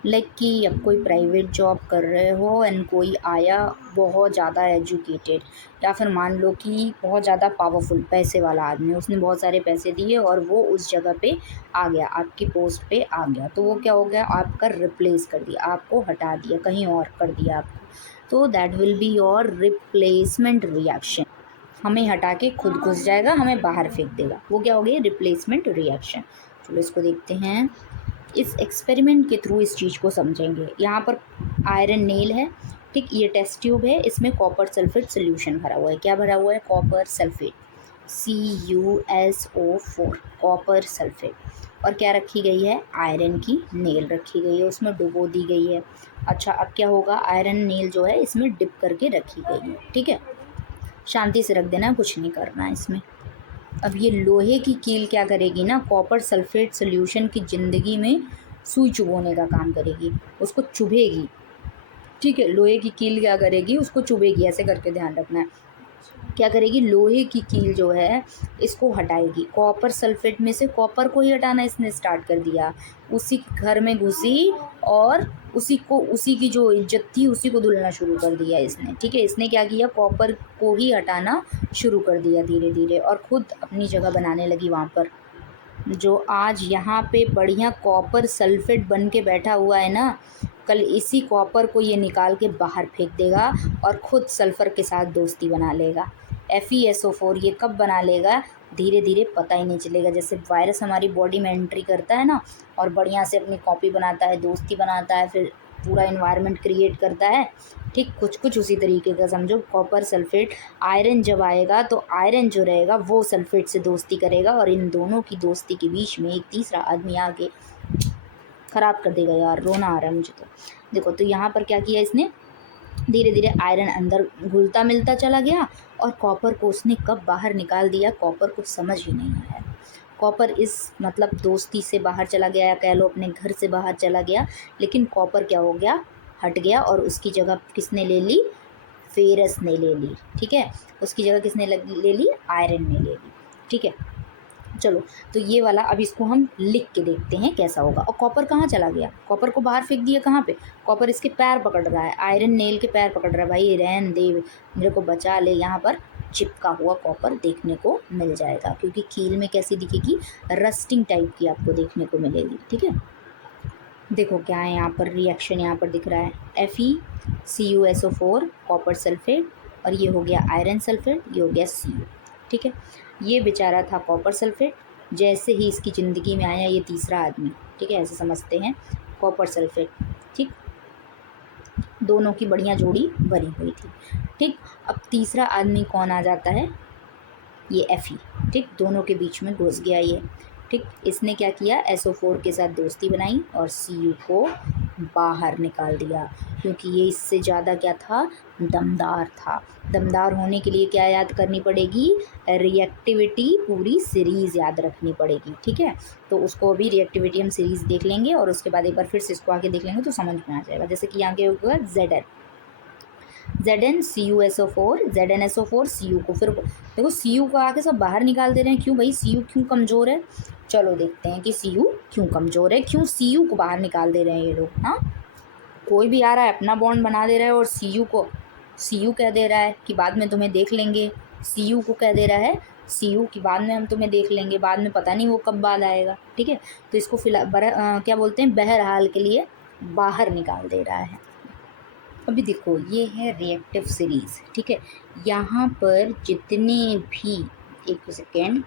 लाइक कि अब कोई प्राइवेट जॉब कर रहे हो एंड कोई आया बहुत ज़्यादा एजुकेटेड, या फिर मान लो कि बहुत ज़्यादा पावरफुल पैसे वाला आदमी, उसने बहुत सारे पैसे दिए और वो उस जगह पे आ गया, आपकी पोस्ट पे आ गया, तो वो क्या हो गया, आपका रिप्लेस कर दिया, आपको हटा दिया, कहीं और कर दिया आपको। तो that will be your replacement reaction. हमें हटा के खुद घुस जाएगा, हमें बाहर फेंक देगा, वो क्या हो गया, रिप्लेसमेंट रिएक्शन। चलो इसको देखते हैं। इस एक्सपेरिमेंट के थ्रू इस चीज़ को समझेंगे। यहाँ पर आयरन नेल है, ठीक, ये टेस्ट ट्यूब है, इसमें कॉपर सल्फेट सोल्यूशन भरा हुआ है। क्या भरा हुआ है, copper sulphate, CuSO4, copper sulphate. और क्या रखी गई है, आयरन की नेल रखी गई है, उसमें डुबो दी गई है। अच्छा अब क्या होगा, आयरन नेल जो है इसमें डिप करके रखी गई है, ठीक है, शांति से रख देना, कुछ नहीं करना है इसमें। अब ये लोहे की कील क्या करेगी ना, कॉपर सल्फेट सोल्यूशन की ज़िंदगी में सुई चुभोने का काम करेगी, उसको चुभेगी, ठीक है। लोहे की कील क्या करेगी, उसको चुभेगी, ऐसे करके ध्यान रखना है। क्या करेगी, लोहे की कील जो है इसको हटाएगी। कॉपर सल्फेट में से कॉपर को ही हटाना इसने स्टार्ट कर दिया, उसी के घर में घुसी और उसी की जो इज्जत थी उसी को धुलना शुरू कर दिया इसने, ठीक है। इसने क्या किया, कॉपर को ही हटाना शुरू कर दिया धीरे धीरे, और ख़ुद अपनी जगह बनाने लगी वहाँ पर। जो आज यहाँ पे बढ़िया कॉपर सल्फेट बन के बैठा हुआ है ना, कल इसी कॉपर को ये निकाल के बाहर फेंक देगा और ख़ुद सल्फ़र के साथ दोस्ती बना लेगा। FeSO4 ये कब बना लेगा, धीरे धीरे पता ही नहीं चलेगा। जैसे वायरस हमारी बॉडी में एंट्री करता है ना और बढ़िया से अपनी कॉपी बनाता है, दोस्ती बनाता है, फिर पूरा इन्वायरमेंट क्रिएट करता है, ठीक, कुछ उसी तरीके का समझो। कॉपर सल्फेट, आयरन जब आएगा तो आयरन जो रहेगा वो सल्फेट से दोस्ती करेगा और इन दोनों की दोस्ती के बीच में एक तीसरा आदमी आके ख़राब कर देगा। यार रोना आ रहा है मुझे तो। देखो तो यहाँ पर क्या किया इसने, धीरे धीरे आयरन अंदर घुलता मिलता चला गया और कॉपर को उसने कब बाहर निकाल दिया, कॉपर को समझ ही नहीं आया। कॉपर इस मतलब दोस्ती से बाहर चला गया, या कह लो अपने घर से बाहर चला गया, लेकिन कॉपर क्या हो गया, हट गया, और उसकी जगह किसने ले ली, फेरस ने ले ली, ठीक है। उसकी जगह किसने ले ली, आयरन ने ले ली, ठीक है। चलो तो ये वाला अब इसको हम लिख के देखते हैं कैसा होगा। और कॉपर कहाँ चला गया, कॉपर को बाहर फेंक दिया, कहाँ पे, कॉपर इसके पैर पकड़ रहा है, आयरन नेल के पैर पकड़ रहा है, भाई रहन दे मेरे को बचा ले। यहाँ पर चिपका हुआ कॉपर देखने को मिल जाएगा, क्योंकि कील में कैसी दिखेगी, रस्टिंग टाइप की आपको देखने को मिलेगी, ठीक है। देखो क्या है यहाँ पर रिएक्शन, यहाँ पर दिख रहा है FeCuSO4 कॉपर सल्फेट, और ये हो गया आयरन सल्फेट, ये हो गया Cu, ठीक है। ये बेचारा था कॉपर सल्फेट, जैसे ही इसकी ज़िंदगी में आया ये तीसरा आदमी, ठीक है, ऐसे समझते हैं, कॉपर सल्फेट, ठीक, दोनों की बढ़िया जोड़ी बनी हुई थी, ठीक। अब तीसरा आदमी कौन आ जाता है, ये Fe, ठीक, दोनों के बीच में घुस गया ये, ठीक। इसने क्या किया, SO4 के साथ दोस्ती बनाई और Cu को बाहर निकाल दिया, क्योंकि ये इससे ज़्यादा क्या था, दमदार था। दमदार होने के लिए क्या याद करनी पड़ेगी, रिएक्टिविटी पूरी सीरीज़ याद रखनी पड़ेगी, ठीक है। तो उसको भी रिएक्टिविटी हम सीरीज़ देख लेंगे और उसके बाद एक बार फिर से इसको आगे देख लेंगे तो समझ में आ जाएगा। जैसे कि आगे होगा Zn CuSO4 ZnSO4 Cu को, फिर देखो Cu को आके सब बाहर निकाल दे रहे हैं, क्यों भाई, Cu क्यों कमज़ोर है, चलो देखते हैं कि Cu क्यों कमज़ोर है, क्यों Cu को बाहर निकाल दे रहे हैं ये लोग। हाँ, कोई भी आ रहा है अपना बॉन्ड बना दे रहा है और Cu कह दे रहा है कि बाद में तुम्हें देख लेंगे, Cu को कह दे रहा है Cu की बाद में हम तुम्हें देख लेंगे, बाद में पता नहीं वो कब बाद आएगा, ठीक है। तो इसको फिलहाल क्या बोलते हैं, बहरहाल के लिए बाहर निकाल दे रहा है। अभी देखो ये है रिएक्टिव सीरीज़, ठीक है। यहाँ पर जितने भी, एक सेकेंड,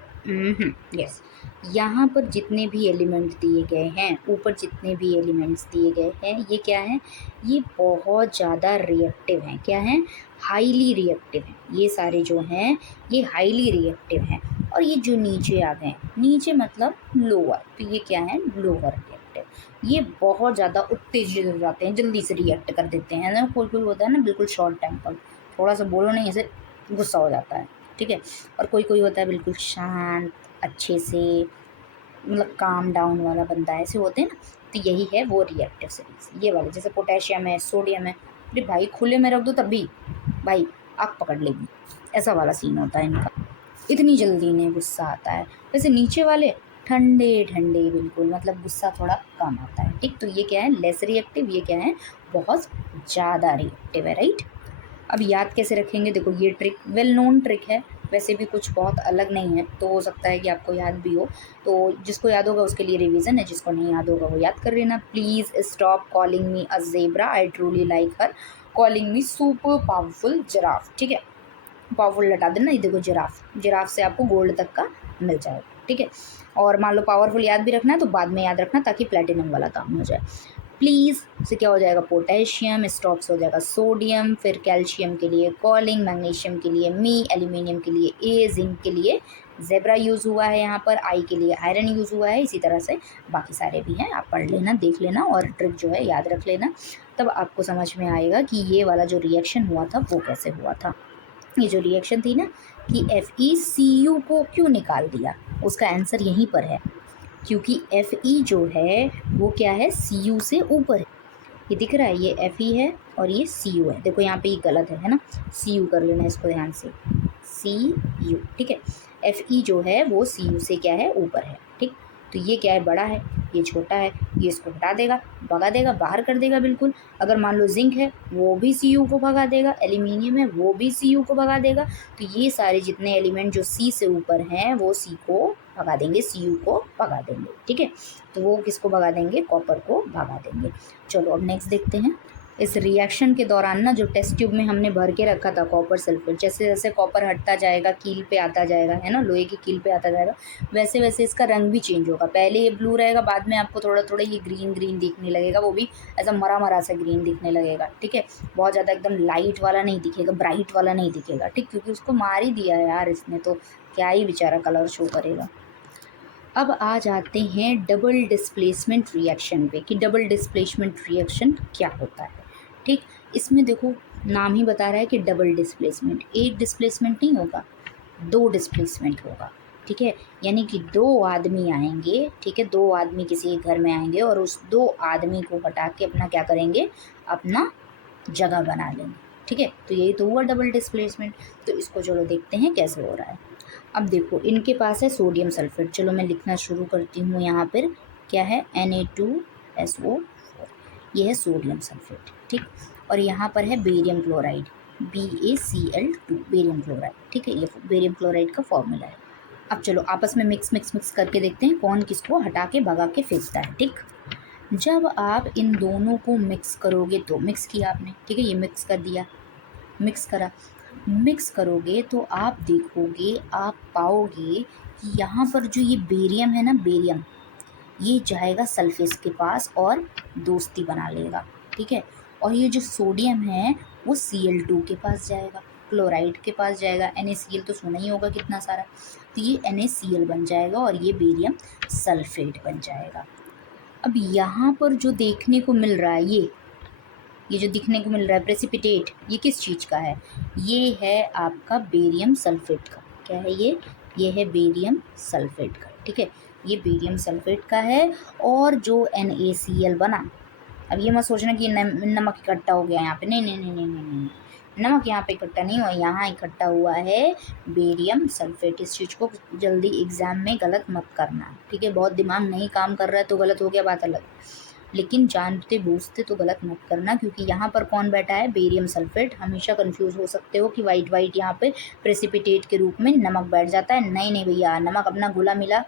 यस, यहाँ पर जितने भी एलिमेंट दिए गए हैं, ऊपर जितने भी एलिमेंट्स दिए गए हैं, ये क्या हैं, ये बहुत ज़्यादा रिएक्टिव हैं। क्या हैं, हाईली रिएक्टिव हैं। ये सारे जो हैं ये हाईली रिएक्टिव हैं। और ये जो नीचे आ गए, नीचे मतलब लोअर, तो ये क्या है, लोअर रिएक्टिव। ये बहुत ज़्यादा उत्तेजित हो जाते हैं, जल्दी से रिएक्ट कर देते हैं ना। कोई कोई होता है ना बिल्कुल शॉर्ट टेम्पर, थोड़ा सा बोलो नहीं ऐसे गुस्सा हो जाता है, ठीक है। और कोई कोई होता है बिल्कुल शांत, अच्छे से मतलब काम डाउन वाला बंदा, ऐसे होते हैं ना। तो यही है वो रिएक्टिव सीरीज, ये वाले। जैसे पोटेशियम है, सोडियम है, अरे भाई खुले में रख दो तब भी भाई आग पकड़ लेगी, ऐसा वाला सीन होता है इनका। इतनी जल्दी इन्हें गुस्सा आता है। वैसे नीचे वाले ठंडे ठंडे बिल्कुल, मतलब गुस्सा थोड़ा कम आता है, ठीक। तो ये क्या है, लेस रिएक्टिव, ये क्या है, बहुत ज़्यादा रिएक्टिव है, राइट। अब याद कैसे रखेंगे, देखो ये ट्रिक वेल नोन ट्रिक है, वैसे भी कुछ बहुत अलग नहीं है, तो हो सकता है कि आपको याद भी हो। तो जिसको याद होगा उसके लिए रिवीजन है, जिसको नहीं याद होगा वो याद कर लेना। Please stop calling me a zebra, I truly like her, calling me super powerful giraffe, ठीक है। पावरफुल हटा देना, ये देखो जिराफ, जिराफ से आपको गोल्ड तक का मिल जाएगा, ठीक है। और मान लो पावरफुल याद भी रखना है तो बाद में याद रखना, ताकि प्लेटिनम वाला काम हो जाए। प्लीज़ से क्या हो जाएगा, पोटेशियम, स्टॉप से हो जाएगा सोडियम, फिर कैल्शियम के लिए कॉलिंग, मैग्नीशियम के लिए मी, एल्यूमिनियम के लिए ए, जिंक के लिए जेब्रा यूज़ हुआ है यहाँ पर, आई के लिए आयरन यूज़ हुआ है। इसी तरह से बाकी सारे भी हैं, आप पढ़ लेना, देख लेना और ट्रिक जो है याद रख लेना, तब आपको समझ में आएगा कि ये वाला जो रिएक्शन हुआ था वो कैसे हुआ था। ये जो रिएक्शन थी ना कि FeCu को क्यों निकाल दिया, उसका आंसर यहीं पर है, क्योंकि Fe जो है वो क्या है, Cu से ऊपर है। ये दिख रहा है, ये Fe है और ये Cu है। देखो यहाँ पे ये गलत है ना, Cu कर लेना इसको ध्यान से, Cu, ठीक है। Fe जो है वो Cu से क्या है, ऊपर है, ठीक। तो ये क्या है, बड़ा है, ये छोटा है, ये इसको हटा देगा, भगा देगा, बाहर कर देगा बिल्कुल। अगर मान लो जिंक है वो भी Cu को भगा देगा, एल्यूमिनियम है वो भी Cu को भगा देगा। तो ये सारे जितने एलिमेंट जो C से ऊपर हैं वो C को भगा देंगे, Cu को भगा देंगे, ठीक है। तो वो किसको भगा देंगे, कॉपर को भगा देंगे। चलो अब नेक्स्ट देखते हैं। इस रिएक्शन के दौरान ना जो टेस्ट ट्यूब में हमने भर के रखा था कॉपर सल्फेट, जैसे जैसे कॉपर हटता जाएगा कील पे आता जाएगा, है ना, लोहे की कील पे आता जाएगा, वैसे वैसे इसका रंग भी चेंज होगा। पहले ये ब्लू रहेगा, बाद में आपको थोड़ा थोड़ा ये ग्रीन ग्रीन दिखने लगेगा, वो भी ऐसा मरा मरा सा ग्रीन दिखने लगेगा, ठीक है। बहुत ज़्यादा एकदम लाइट वाला नहीं दिखेगा, ब्राइट वाला नहीं दिखेगा, ठीक, क्योंकि उसको मार ही दिया है यार इसने, तो क्या ही बेचारा कलर शो करेगा। अब आ जाते हैं डबल डिस्प्लेसमेंट रिएक्शन पे, कि डबल डिस्प्लेसमेंट रिएक्शन क्या होता है, ठीक। इसमें देखो नाम ही बता रहा है कि डबल डिस्प्लेसमेंट, एक डिस्प्लेसमेंट नहीं होगा, दो डिस्प्लेसमेंट होगा, ठीक है। यानी कि दो आदमी आएंगे, ठीक है, दो आदमी किसी घर में आएंगे और उस दो आदमी को हटा के अपना क्या करेंगे, अपना जगह बना लेंगे, ठीक है। तो यही तो हुआ डबल डिस्प्लेसमेंट। तो इसको चलो देखते हैं कैसे हो रहा है। अब देखो इनके पास है सोडियम सल्फेट, चलो मैं लिखना शुरू करती हूँ। यहाँ पर क्या है, Na2SO4, ये है सोडियम सल्फेट, ठीक। और यहाँ पर है barium chloride, BaCl2, barium chloride, ठीक है। ये बेरियम क्लोराइड का फॉर्मूला है। अब चलो आपस में मिक्स मिक्स मिक्स करके देखते हैं कौन किसको हटा के भगा के फेंकता है, ठीक। जब आप इन दोनों को मिक्स करोगे, तो मिक्स किया आपने, ठीक है, ये मिक्स कर दिया, मिक्स करा, मिक्स करोगे तो आप देखोगे, आप पाओगे कि यहाँ पर जो ये बेरियम है ना, बेरियम ये जाएगा सल्फेट के पास और दोस्ती बना लेगा, ठीक है। और ये जो सोडियम है वो Cl2 के पास जाएगा, क्लोराइड के पास जाएगा, NaCl तो सुना ही होगा कितना सारा, तो ये NaCl बन जाएगा और ये बेरियम सल्फेट बन जाएगा। अब यहाँ पर जो देखने को मिल रहा है, ये जो दिखने को मिल रहा है प्रेसिपिटेट, ये किस चीज़ का है, ये है आपका बेरियम सल्फेट का। क्या है ये है बेरियम सल्फेट का, ठीक है, ये बेरियम सल्फेट का है। और जो NaCl बना, अब ये मत सोचना कि नमक इकट्ठा हो गया यहाँ पे, नहीं नहीं नहीं नहीं नहीं नहीं, नमक यहाँ पे इकट्ठा नहीं हुआ, यहाँ इकट्ठा हुआ है बेरियम सल्फेट। इस चीज़ को जल्दी एग्जाम में गलत मत करना, ठीक है। बहुत दिमाग नहीं काम कर रहा है तो गलत हो गया, बात अलग, लेकिन जानते बूझते तो गलत मत करना, क्योंकि यहाँ पर कौन बैठा है, बेरियम सल्फेट। हमेशा कंफ्यूज हो सकते हो कि वाइट वाइट यहाँ पे प्रेसिपिटेट के रूप में नमक बैठ जाता है, नहीं नहीं भैया, नमक अपना घुला मिला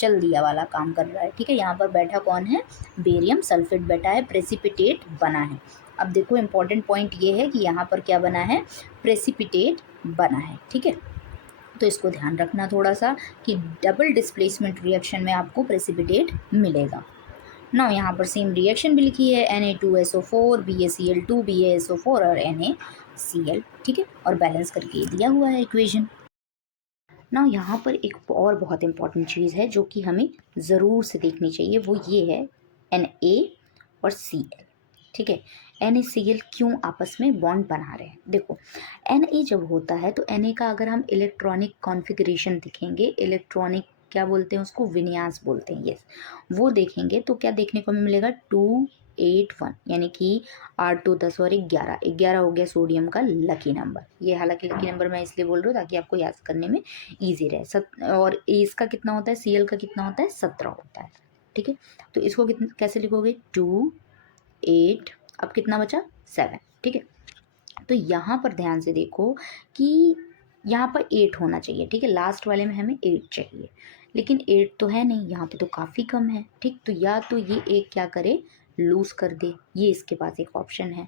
चल दिया वाला काम कर रहा है, ठीक है। यहाँ पर बैठा कौन है, बेरियम सल्फेट बैठा है, प्रेसिपिटेट बना है। अब देखो इंपॉर्टेंट पॉइंट ये है कि यहाँ पर क्या बना है, प्रेसिपिटेट बना है, ठीक है। तो इसको ध्यान रखना थोड़ा सा कि डबल डिस्प्लेसमेंट रिएक्शन में आपको प्रेसिपिटेट मिलेगा ना। यहाँ पर सेम रिएक्शन भी लिखी है, Na2SO4, BaCl2, BaSO4 और NaCl, ठीक है, और बैलेंस करके दिया हुआ है इक्वेशन। ना यहाँ पर एक और बहुत इंपॉर्टेंट चीज़ है जो कि हमें ज़रूर से देखनी चाहिए, वो ये है Na और Cl। ठीक है, NaCl क्यों आपस में बॉन्ड बना रहे हैं? देखो, Na जब होता है तो Na का अगर हम इलेक्ट्रॉनिक कॉन्फ़िगरेशन देखेंगे, इलेक्ट्रॉनिक क्या बोलते हैं उसको, विन्यास बोलते हैं, यस, वो देखेंगे तो क्या देखने को हमें मिलेगा 281, यानी कि 8 2 10 और 11, 11 हो गया सोडियम का लकी नंबर। ये हालांकि लकी नंबर मैं इसलिए बोल रही हूँ ताकि आपको याद करने में ईजी रहे। और इसका कितना होता है, Cl का कितना होता है, 17 होता है। ठीक है, तो इसको कितना कैसे लिखोगे, 2 8, अब कितना बचा, 7। ठीक है, तो यहाँ पर ध्यान से देखो कि यहाँ पर 8 होना चाहिए। ठीक है, लास्ट वाले में हमें 8 चाहिए, लेकिन 8 तो है नहीं, यहाँ पे तो काफ़ी कम है। ठीक, तो या तो ये एक क्या करे, लूज़ कर दे, ये इसके पास एक ऑप्शन है।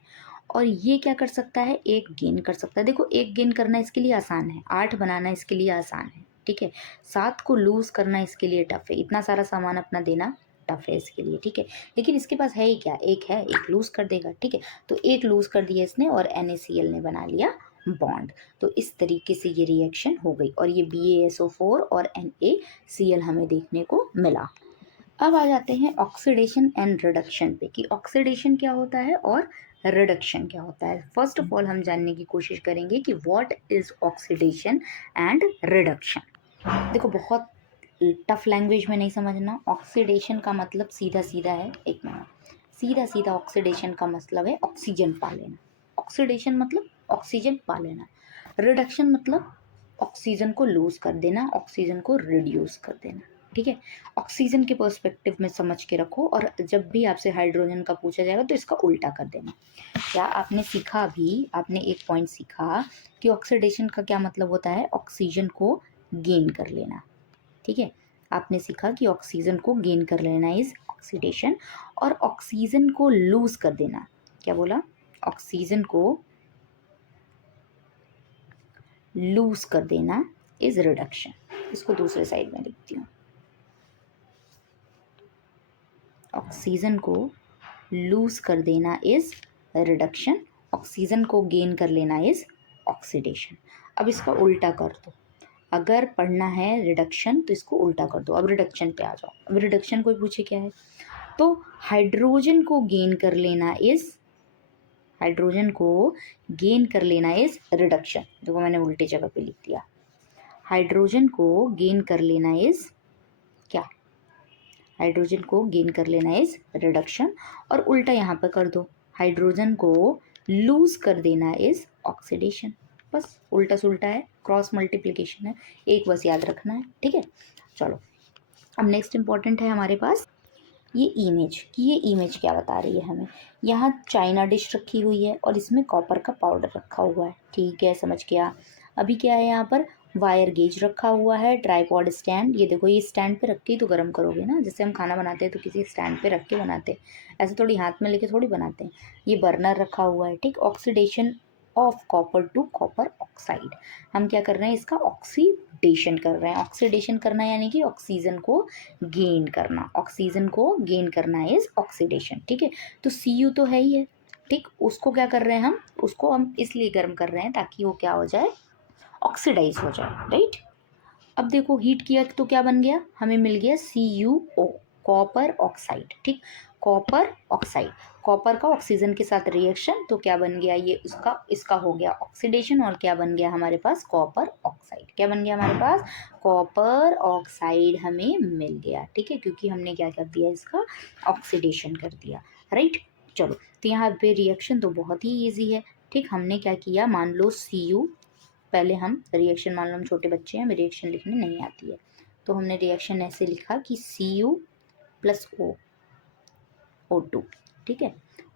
और ये क्या कर सकता है, एक गेन कर सकता है। देखो, एक गेन करना इसके लिए आसान है, 8 बनाना इसके लिए आसान है। ठीक है, 7 को लूज़ करना इसके लिए टफ है, इतना सारा सामान अपना देना टफ है इसके लिए। ठीक है, लेकिन इसके पास है ही क्या, एक है, एक लूज़ कर देगा। ठीक है, तो एक लूज़ कर दिया इसने और NaCl ने बना लिया बॉन्ड। तो इस तरीके से ये रिएक्शन हो गई और ये BaSO4 और NaCl हमें देखने को मिला। अब आ जाते हैं ऑक्सीडेशन एंड रिडक्शन पे कि ऑक्सीडेशन क्या होता है और रिडक्शन क्या होता है। फर्स्ट ऑफ ऑल हम जानने की कोशिश करेंगे कि what is oxidation and reduction. देखो, बहुत टफ लैंग्वेज में नहीं समझना। ऑक्सीडेशन का मतलब सीधा सीधा है, एक मिनट, सीधा सीधा ऑक्सीडेशन का मतलब है ऑक्सीजन पा लेना। ऑक्सीडेशन मतलब ऑक्सीजन पा लेना, रिडक्शन मतलब ऑक्सीजन को लूज कर देना, ऑक्सीजन को रिड्यूस कर देना। ठीक है, ऑक्सीजन के पर्सपेक्टिव में समझ के रखो, और जब भी आपसे हाइड्रोजन का पूछा जाएगा तो इसका उल्टा कर देना। क्या आपने सीखा, अभी आपने एक पॉइंट सीखा कि ऑक्सीडेशन का क्या मतलब होता है, ऑक्सीजन को गेन कर लेना। ठीक है, आपने सीखा कि ऑक्सीजन को गेन कर लेना इज ऑक्सीडेशन, और ऑक्सीजन को लूज कर देना, क्या बोला, ऑक्सीजन को लूज कर देना इज रिडक्शन। इसको दूसरे साइड में लिखती हूँ, ऑक्सीजन को लूज कर देना इज रिडक्शन, ऑक्सीजन को गेन कर लेना इज ऑक्सीडेशन। अब इसका उल्टा कर दो, अगर पढ़ना है रिडक्शन तो इसको उल्टा कर दो। अब रिडक्शन पे आ जाओ। अब रिडक्शन कोई पूछे क्या है, तो हाइड्रोजन को गेन कर लेना इज, हाइड्रोजन को गेन कर लेना इज रिडक्शन। देखो, मैंने उल्टी जगह पे लिख दिया, हाइड्रोजन को गेन कर लेना इज क्या, हाइड्रोजन को गेन कर लेना इज रिडक्शन, और उल्टा यहाँ पर कर दो, हाइड्रोजन को लूज कर देना इज ऑक्सीडेशन। बस उल्टा सुल्टा है, क्रॉस मल्टीप्लिकेशन है, एक बस याद रखना है। ठीक है, चलो अब नेक्स्ट इंपॉर्टेंट है हमारे पास ये इमेज, कि ये इमेज क्या बता रही है हमें। यहाँ चाइना डिश रखी हुई है और इसमें कॉपर का पाउडर रखा हुआ है। ठीक है, समझ गया। अभी क्या है, यहाँ पर वायर गेज रखा हुआ है, ट्राईपॉड स्टैंड, ये देखो, ये स्टैंड पे रख के ही तो गर्म करोगे ना, जैसे हम खाना बनाते हैं तो किसी स्टैंड पे रख के बनाते हैं, ऐसे थोड़ी हाथ में लेके थोड़ी बनाते हैं। ये बर्नर रखा हुआ है। ठीक, oxidation of copper two copper oxide, हम क्या कर रहे हैं, इसका ऑक्सीडेशन कर रहे हैं। ऑक्सीडेशन करना यानी कि ऑक्सीजन को गेन करना, ऑक्सीजन को गेन करना इज ऑक्सीडेशन। ठीक है, तो Cu तो है ही है। ठीक, उसको क्या कर रहे हैं हम, उसको हम इसलिए गर्म कर रहे हैं ताकि वो क्या हो जाए, ऑक्सीडाइज हो जाए। राइट, अब देखो हीट किया तो क्या बन गया, हमें मिल गया CuO, कॉपर ऑक्साइड। ठीक, कॉपर ऑक्साइड, कॉपर का ऑक्सीजन के साथ रिएक्शन, तो क्या बन गया, ये उसका इसका हो गया ऑक्सीडेशन, और क्या बन गया हमारे पास, कॉपर ऑक्साइड। क्या बन गया हमारे पास, कॉपर ऑक्साइड हमें मिल गया। ठीक है, क्योंकि हमने क्या कर दिया, इसका ऑक्सीडेशन कर दिया। राइट, चलो, तो यहाँ पे रिएक्शन तो बहुत ही ईजी है। ठीक, हमने क्या किया, मान लो Cu, पहले हम रिएक्शन, मान लो हम छोटे बच्चे हैं, हमें रिएक्शन लिखने नहीं आती है, तो हमने रिएक्शन ऐसे लिखा कि Cu प्लस O2। ठीक है,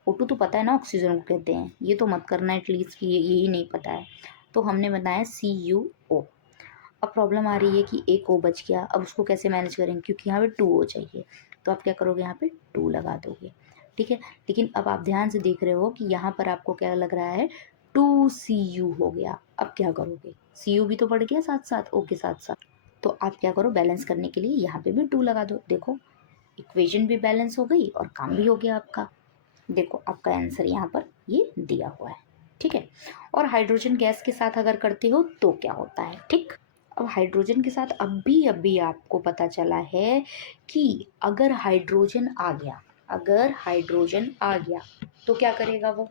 O2 तो पता है ना ऑक्सीजन को कहते हैं, ये तो मत करना एटलीस्ट कि यही नहीं पता है, तो हमने बताया CuO। अब प्रॉब्लम आ रही है कि एक O बच गया, अब उसको कैसे मैनेज करेंगे, क्योंकि यहाँ पे 2O चाहिए, तो आप क्या करोगे, यहाँ पे 2 लगा दोगे। ठीक है, लेकिन अब आप ध्यान से देख रहे हो कि यहाँ पर आपको क्या लग रहा है, 2Cu हो गया। अब क्या करोगे, Cu भी तो बढ़ गया साथ साथ O के साथ साथ, तो आप क्या करो, बैलेंस करने के लिए यहाँ पे भी 2 लगा दो। देखो, इक्वेशन भी बैलेंस हो गई और काम भी हो गया आपका। देखो, आपका आंसर यहाँ पर ये दिया हुआ है। ठीक है, और हाइड्रोजन गैस के साथ अगर करते हो तो क्या होता है। ठीक, अब हाइड्रोजन के साथ अभी आपको पता चला है कि अगर हाइड्रोजन आ गया, अगर हाइड्रोजन आ गया तो क्या करेगा वो,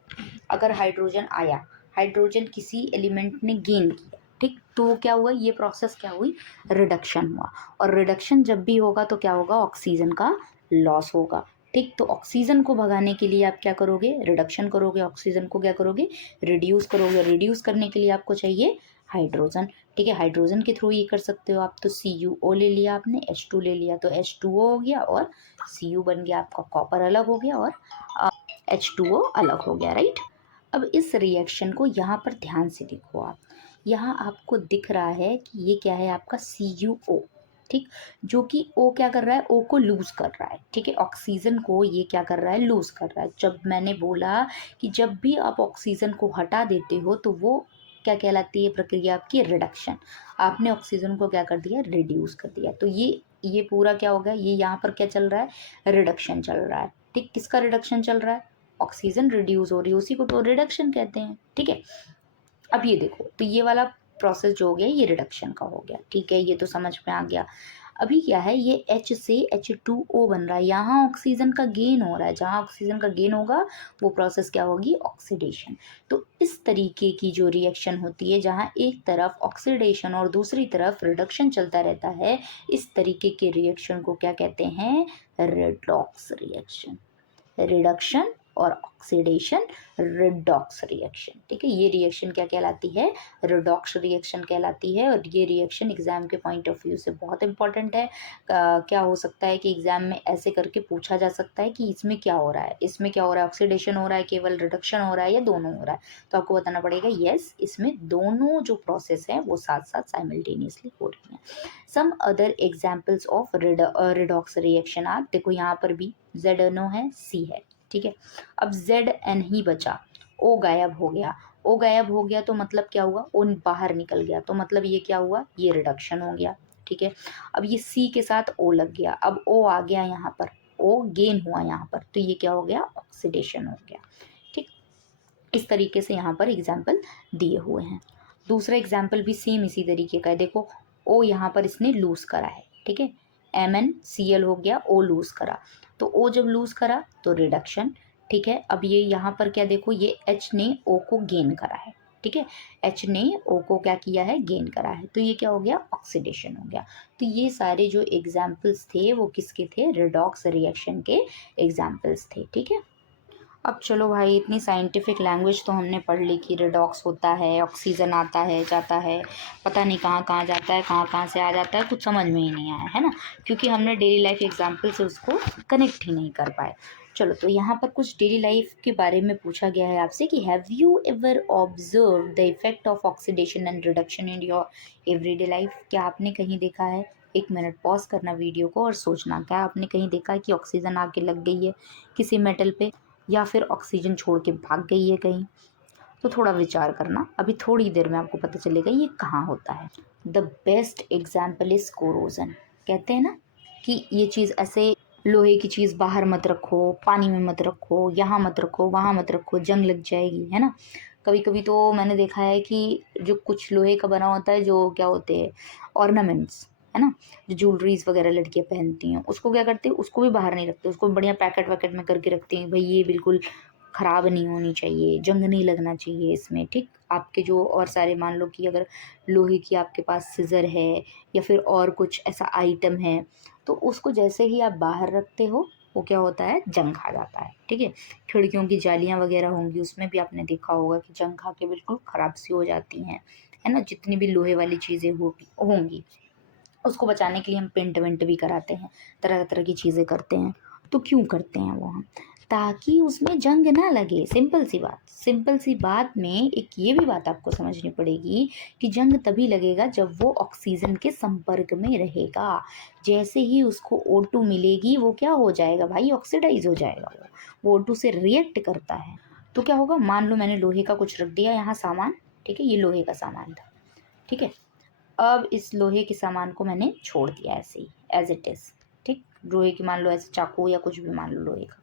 अगर हाइड्रोजन आया, हाइड्रोजन किसी एलिमेंट ने गेन किया, ठीक, तो क्या हुआ, ये प्रोसेस क्या हुई, रिडक्शन हुआ। और रिडक्शन जब भी होगा तो क्या होगा, ऑक्सीजन का लॉस होगा, ठीक। तो ऑक्सीजन को भगाने के लिए आप क्या करोगे, रिडक्शन करोगे, ऑक्सीजन को क्या करोगे, रिड्यूस करोगे। रिड्यूस करने के लिए आपको चाहिए हाइड्रोजन, ठीक है। हाइड्रोजन के थ्रू ये कर सकते हो आप, तो CuO ले लिया आपने, H2 ले लिया तो H2O हो गया और Cu बन गया आपका, कॉपर अलग हो गया और H2O अलग हो गया, राइट। अब इस रिएक्शन को यहाँ पर ध्यान से देखो आप, यहाँ आपको दिख रहा है कि ये क्या है आपका CuO, ठीक, जो कि O क्या कर रहा है, O को लूज कर रहा है, ठीक है, ऑक्सीजन को ये क्या कर रहा है, लूज कर रहा है। जब मैंने बोला कि जब भी आप ऑक्सीजन को हटा देते हो तो वो क्या कहलाती है प्रक्रिया आपकी, रिडक्शन। आपने ऑक्सीजन को क्या कर दिया, रिड्यूस कर दिया, तो ये पूरा क्या हो गया, ये यहाँ पर क्या चल रहा है, रिडक्शन चल रहा है, ठीक। किसका रिडक्शन चल रहा है, ऑक्सीजन रिड्यूस हो रही है, उसी को तो रिडक्शन कहते हैं, ठीक है। अब ये देखो, तो ये वाला प्रोसेस जो हो गया ये रिडक्शन का हो गया, ठीक है, ये तो समझ में आ गया। अभी क्या है, ये H से H2O बन रहा है, यहाँ ऑक्सीजन का गेन हो रहा है, जहाँ ऑक्सीजन का गेन होगा वो प्रोसेस क्या होगी, ऑक्सीडेशन। तो इस तरीके की जो रिएक्शन होती है, जहाँ एक तरफ ऑक्सीडेशन और दूसरी तरफ रिडक्शन चलता रहता है, इस तरीके के रिएक्शन को क्या कहते हैं, रेडॉक्स रिएक्शन। रिडक्शन और ऑक्सीडेशन, रिडॉक्स रिएक्शन, ठीक है। ये रिएक्शन क्या कहलाती है, रिडॉक्स रिएक्शन कहलाती है। और ये रिएक्शन एग्जाम के पॉइंट ऑफ व्यू से बहुत इंपॉर्टेंट है। क्या हो सकता है कि एग्जाम में ऐसे करके पूछा जा सकता है कि इसमें क्या हो रहा है, इसमें क्या हो रहा है, ऑक्सीडेशन हो रहा है, केवल रिडक्शन हो रहा है, या दोनों हो रहा है। तो आपको बताना पड़ेगा यस, इसमें दोनों जो प्रोसेस है वो साथ साथ साइमल्टेनियसली हो रही हैं। Some other examples of redox reaction आप देखो, यहाँ पर भी ZNO है, C है, ठीक है। अब ZN ही बचा, O गायब हो गया, O गायब हो गया तो मतलब क्या हुआ, O बाहर निकल गया, तो मतलब ये क्या हुआ, ये रिडक्शन हो गया, ठीक है। अब ये C के साथ O लग गया, अब O आ गया यहाँ पर, O गेन हुआ यहाँ पर, तो ये क्या हो गया, ऑक्सीडेशन हो गया, ठीक। इस तरीके से यहाँ पर एग्जाम्पल दिए हुए हैं। दूसरा एग्जाम्पल भी सेम इसी तरीके का है, देखो O यहाँ पर इसने लूज करा है, ठीक है, MnCl हो गया, O लूज करा, तो O जब लूज करा तो रिडक्शन, ठीक है। अब ये यहाँ पर क्या देखो, ये H ने O को गेन करा है, ठीक है, H ने O को क्या किया है, गेन करा है, तो ये क्या हो गया, ऑक्सीडेशन हो गया। तो ये सारे जो एग्जाम्पल्स थे वो किसके थे, रिडॉक्स रिएक्शन के एग्जाम्पल्स थे, ठीक है। अब चलो भाई, इतनी साइंटिफिक लैंग्वेज तो हमने पढ़ ली कि रिडॉक्स होता है, ऑक्सीजन आता है जाता है, पता नहीं कहाँ कहाँ जाता है, कहाँ कहाँ से आ जाता है, कुछ समझ में ही नहीं आया, है ना, क्योंकि हमने डेली लाइफ एग्जाम्पल से उसको कनेक्ट ही नहीं कर पाए। चलो, तो यहाँ पर कुछ डेली लाइफ के बारे में पूछा गया है आपसे कि have you ever observe the effect of oxidation and reduction in your everyday life. क्या आपने कहीं देखा है, 1 मिनट पॉज करना वीडियो को और सोचना, क्या आपने कहीं देखा है कि ऑक्सीजन आके लग गई है किसी मेटल पे, या फिर ऑक्सीजन छोड़ के भाग गई है कहीं। तो थोड़ा विचार करना, अभी थोड़ी देर में आपको पता चलेगा ये कहाँ होता है। The best example is corrosion. कहते हैं ना कि ये चीज़ ऐसे, लोहे की चीज़ बाहर मत रखो, पानी में मत रखो, यहाँ मत रखो, वहाँ मत रखो, जंग लग जाएगी, है ना। कभी कभी तो मैंने देखा है कि जो कुछ लोहे का बना होता है, जो क्या होते हैं, ऑर्नामेंट्स, है ना, जो ज्वेलरीज वगैरह लड़कियां पहनती हैं, उसको क्या करते हैं, उसको भी बाहर नहीं रखते, उसको बढ़िया पैकेट वैकेट में करके रखती हैं, भाई ये बिल्कुल ख़राब नहीं होनी चाहिए, जंग नहीं लगना चाहिए इसमें, ठीक। आपके जो और सारे, मान लो कि अगर लोहे की आपके पास सिज़र है या फिर और कुछ ऐसा आइटम है, तो उसको जैसे ही आप बाहर रखते हो वो क्या होता है, जंग खा जाता है, ठीक है। खिड़कियों की जालियाँ वगैरह होंगी, उसमें भी आपने देखा होगा कि जंग खा के बिल्कुल ख़राब सी हो जाती हैं, है ना। जितनी भी लोहे वाली चीज़ें होंगी, उसको बचाने के लिए हम पेंट वेंट भी कराते हैं, तरह तरह की चीज़ें करते हैं। तो क्यों करते हैं वो हम, ताकि उसमें जंग ना लगे। सिंपल सी बात, सिंपल सी बात में एक ये भी बात आपको समझनी पड़ेगी कि जंग तभी लगेगा जब वो ऑक्सीजन के संपर्क में रहेगा। जैसे ही उसको O2 मिलेगी वो क्या हो जाएगा भाई, ऑक्सीडाइज हो जाएगा, वो O2 से रिएक्ट करता है। तो क्या होगा, मान लो मैंने लोहे का कुछ रख दिया यहाँ सामान, ठीक है, ये लोहे का सामान था, ठीक है। अब इस लोहे के सामान को मैंने छोड़ दिया ऐसे ही एज इट इज़, ठीक। लोहे की, मान लो ऐसे चाकू या कुछ भी मान लो लोहे का,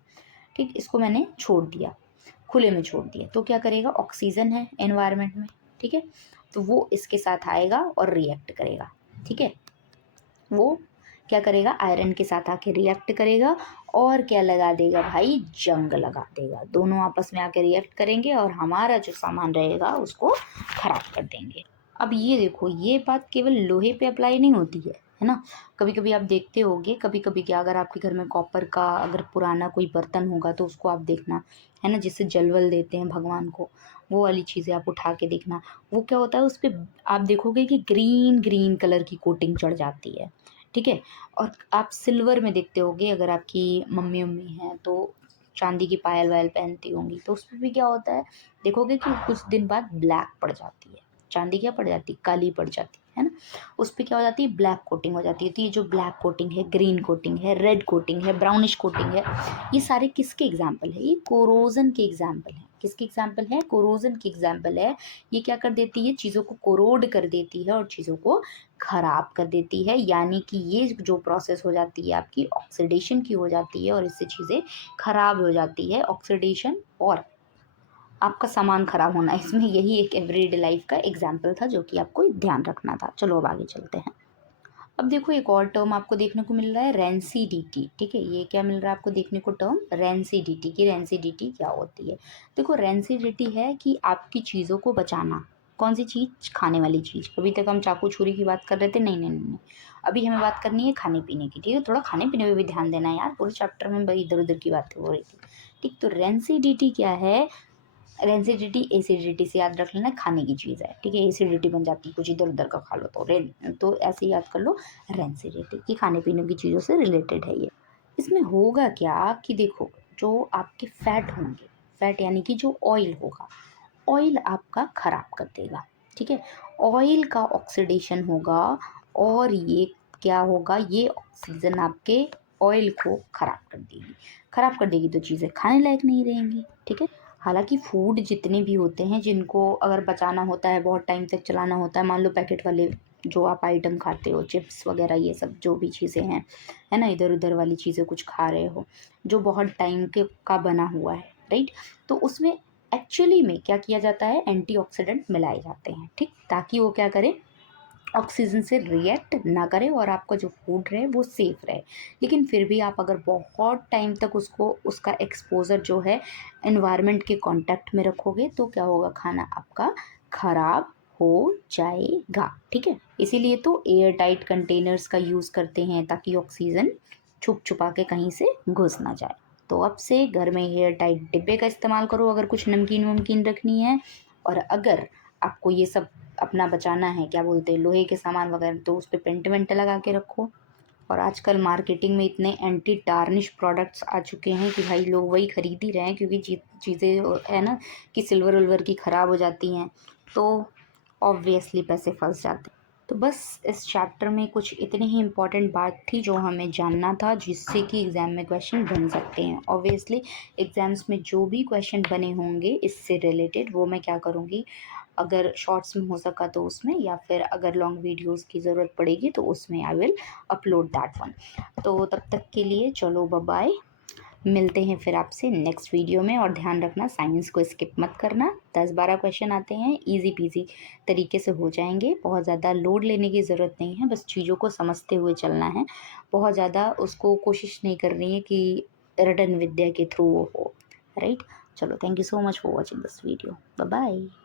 ठीक, इसको मैंने छोड़ दिया, खुले में छोड़ दिया, तो क्या करेगा, ऑक्सीजन है एनवायरनमेंट में, ठीक है। तो वो इसके साथ आएगा और रिएक्ट करेगा, ठीक है। वो क्या करेगा, आयरन के साथ आके रिएक्ट करेगा और क्या लगा देगा भाई, जंग लगा देगा। दोनों आपस में आके रिएक्ट करेंगे और हमारा जो सामान रहेगा उसको खराब कर देंगे। अब ये देखो, ये बात केवल लोहे पे अप्लाई नहीं होती है ना। कभी कभी आप देखते होगे, कभी कभी क्या, अगर आपके घर में कॉपर का अगर पुराना कोई बर्तन होगा तो उसको आप देखना, है ना, जिससे जलवल देते हैं भगवान को, वो वाली चीज़ें आप उठा के देखना। वो क्या होता है, उस पर आप देखोगे कि ग्रीन ग्रीन कलर की कोटिंग चढ़ जाती है, ठीक है। और आप सिल्वर में देखते होगे, अगर आपकी मम्मी उम्मी हैं तो चांदी की पायल वायल पहनती होंगी, तो उस पर भी क्या होता है, देखोगे कि कुछ दिन बाद ब्लैक पड़ जाती है। चांदी क्या पड़ जाती है, काली पड़ जाती है ना। उस पर क्या हो जाती है, ब्लैक कोटिंग हो जाती है। तो ये जो ब्लैक कोटिंग है, ग्रीन कोटिंग है, रेड कोटिंग है, ब्राउनिश कोटिंग है, ये सारे किसके एग्जाम्पल है, ये कोरोजन के एग्जाम्पल है। किसके एग्जाम्पल है, कोरोजन की एग्जाम्पल है। ये क्या कर देती है, चीज़ों को कोरोड कर देती है और चीज़ों को खराब कर देती है। यानी कि ये जो प्रोसेस हो जाती है आपकी ऑक्सीडेशन की हो जाती है और इससे चीज़ें खराब हो जाती है। ऑक्सीडेशन और आपका सामान खराब होना, इसमें यही एक एवरीडे लाइफ का एग्जाम्पल था जो कि आपको ध्यान रखना था। चलो अब आगे चलते हैं। अब देखो एक और टर्म आपको देखने को मिल रहा है, रेंसिडिटी, ठीक है। ये क्या मिल रहा है आपको देखने को टर्म, रेंसिडिटी की। रेंसिडिटी क्या होती है, देखो रेंसिडिटी है कि आपकी चीज़ों को बचाना। कौन सी चीज़, खाने वाली चीज़। अभी तक हम चाकू छुरी की बात कर रहे थे, नहीं नहीं नहीं नहीं, अभी हमें बात करनी है खाने पीने की, ठीक है। थोड़ा खाने पीने में भी ध्यान देना है यार, पूरे चैप्टर में भाई इधर उधर की बातें हो रही थी, ठीक। तो रेंसिडिटी क्या है, रेंसिडिटी एसिडिटी से याद रख लेना, खाने की चीज़ है, ठीक है। एसिडिटी बन जाती है कुछ इधर उधर का खा लो तो तो ऐसे याद कर लो, रेंसिडिटी की खाने पीने की चीज़ों से रिलेटेड है ये। इसमें होगा क्या कि देखो, जो आपके फैट होंगे, फैट यानी कि जो ऑयल होगा, ऑयल आपका खराब कर देगा, ठीक है। ऑयल का ऑक्सीडेशन होगा और ये क्या होगा, ये ऑक्सीजन आपके ऑयल को खराब कर देगी। खराब कर देगी तो चीज़ें खाने लायक नहीं रहेंगी, ठीक है। हालांकि फूड जितने भी होते हैं जिनको अगर बचाना होता है, बहुत टाइम तक चलाना होता है, मान लो पैकेट वाले जो आप आइटम खाते हो, चिप्स वगैरह, ये सब जो भी चीज़ें हैं, है ना, इधर उधर वाली चीज़ें कुछ खा रहे हो जो बहुत टाइम के का बना हुआ है, राइट। तो उसमें एक्चुअली में क्या किया जाता है, एंटीऑक्सीडेंट मिलाए जाते हैं, ठीक, ताकि वो क्या करे, ऑक्सीजन से रिएक्ट ना करे और आपका जो फूड रहे वो सेफ रहे। लेकिन फिर भी आप अगर बहुत टाइम तक उसको, उसका एक्सपोजर जो है एनवायरनमेंट के कांटेक्ट में रखोगे तो क्या होगा, खाना आपका खराब हो जाएगा, ठीक है। इसीलिए तो एयर टाइट कंटेनर्स का यूज़ करते हैं ताकि ऑक्सीजन छुप छुपा के कहीं से घुस ना जाए। तो अब से घर में एयर टाइट डिब्बे का इस्तेमाल करो अगर कुछ नमकीन वमकीन रखनी है। और अगर आपको ये सब अपना बचाना है, क्या बोलते हैं, लोहे के सामान वगैरह, तो उस पे पेंट वेंट लगा के रखो। और आजकल मार्केटिंग में इतने एंटी टार्निश प्रोडक्ट्स आ चुके हैं कि भाई लोग वही खरीद ही रहे हैं, क्योंकि चीज़ें है ना कि सिल्वर विल्वर की ख़राब हो जाती हैं तो ऑब्वियसली पैसे फंस जाते हैं। तो बस इस चैप्टर में कुछ इतनी ही इम्पोर्टेंट बात थी जो हमें जानना था, जिससे कि एग्ज़ाम में क्वेश्चन बन सकते हैं। ऑब्वियसली एग्ज़ाम्स में जो भी क्वेश्चन बने होंगे इससे रिलेटेड, वो मैं क्या करूँगी, अगर शॉर्ट्स में हो सका तो उसमें, या फिर अगर लॉन्ग वीडियोस की ज़रूरत पड़ेगी तो उसमें I will upload that one. तो तब तक के लिए चलो बाय बाय, मिलते हैं फिर आपसे नेक्स्ट वीडियो में। और ध्यान रखना, साइंस को स्किप मत करना, 10-12 क्वेश्चन आते हैं, इजी पीजी तरीके से हो जाएंगे। बहुत ज़्यादा लोड लेने की ज़रूरत नहीं है, बस चीज़ों को समझते हुए चलना है। बहुत ज़्यादा उसको कोशिश नहीं करनी है कि रटन विद्या के थ्रू वो हो, राइट। चलो, thank you so much for watching this video, bye bye.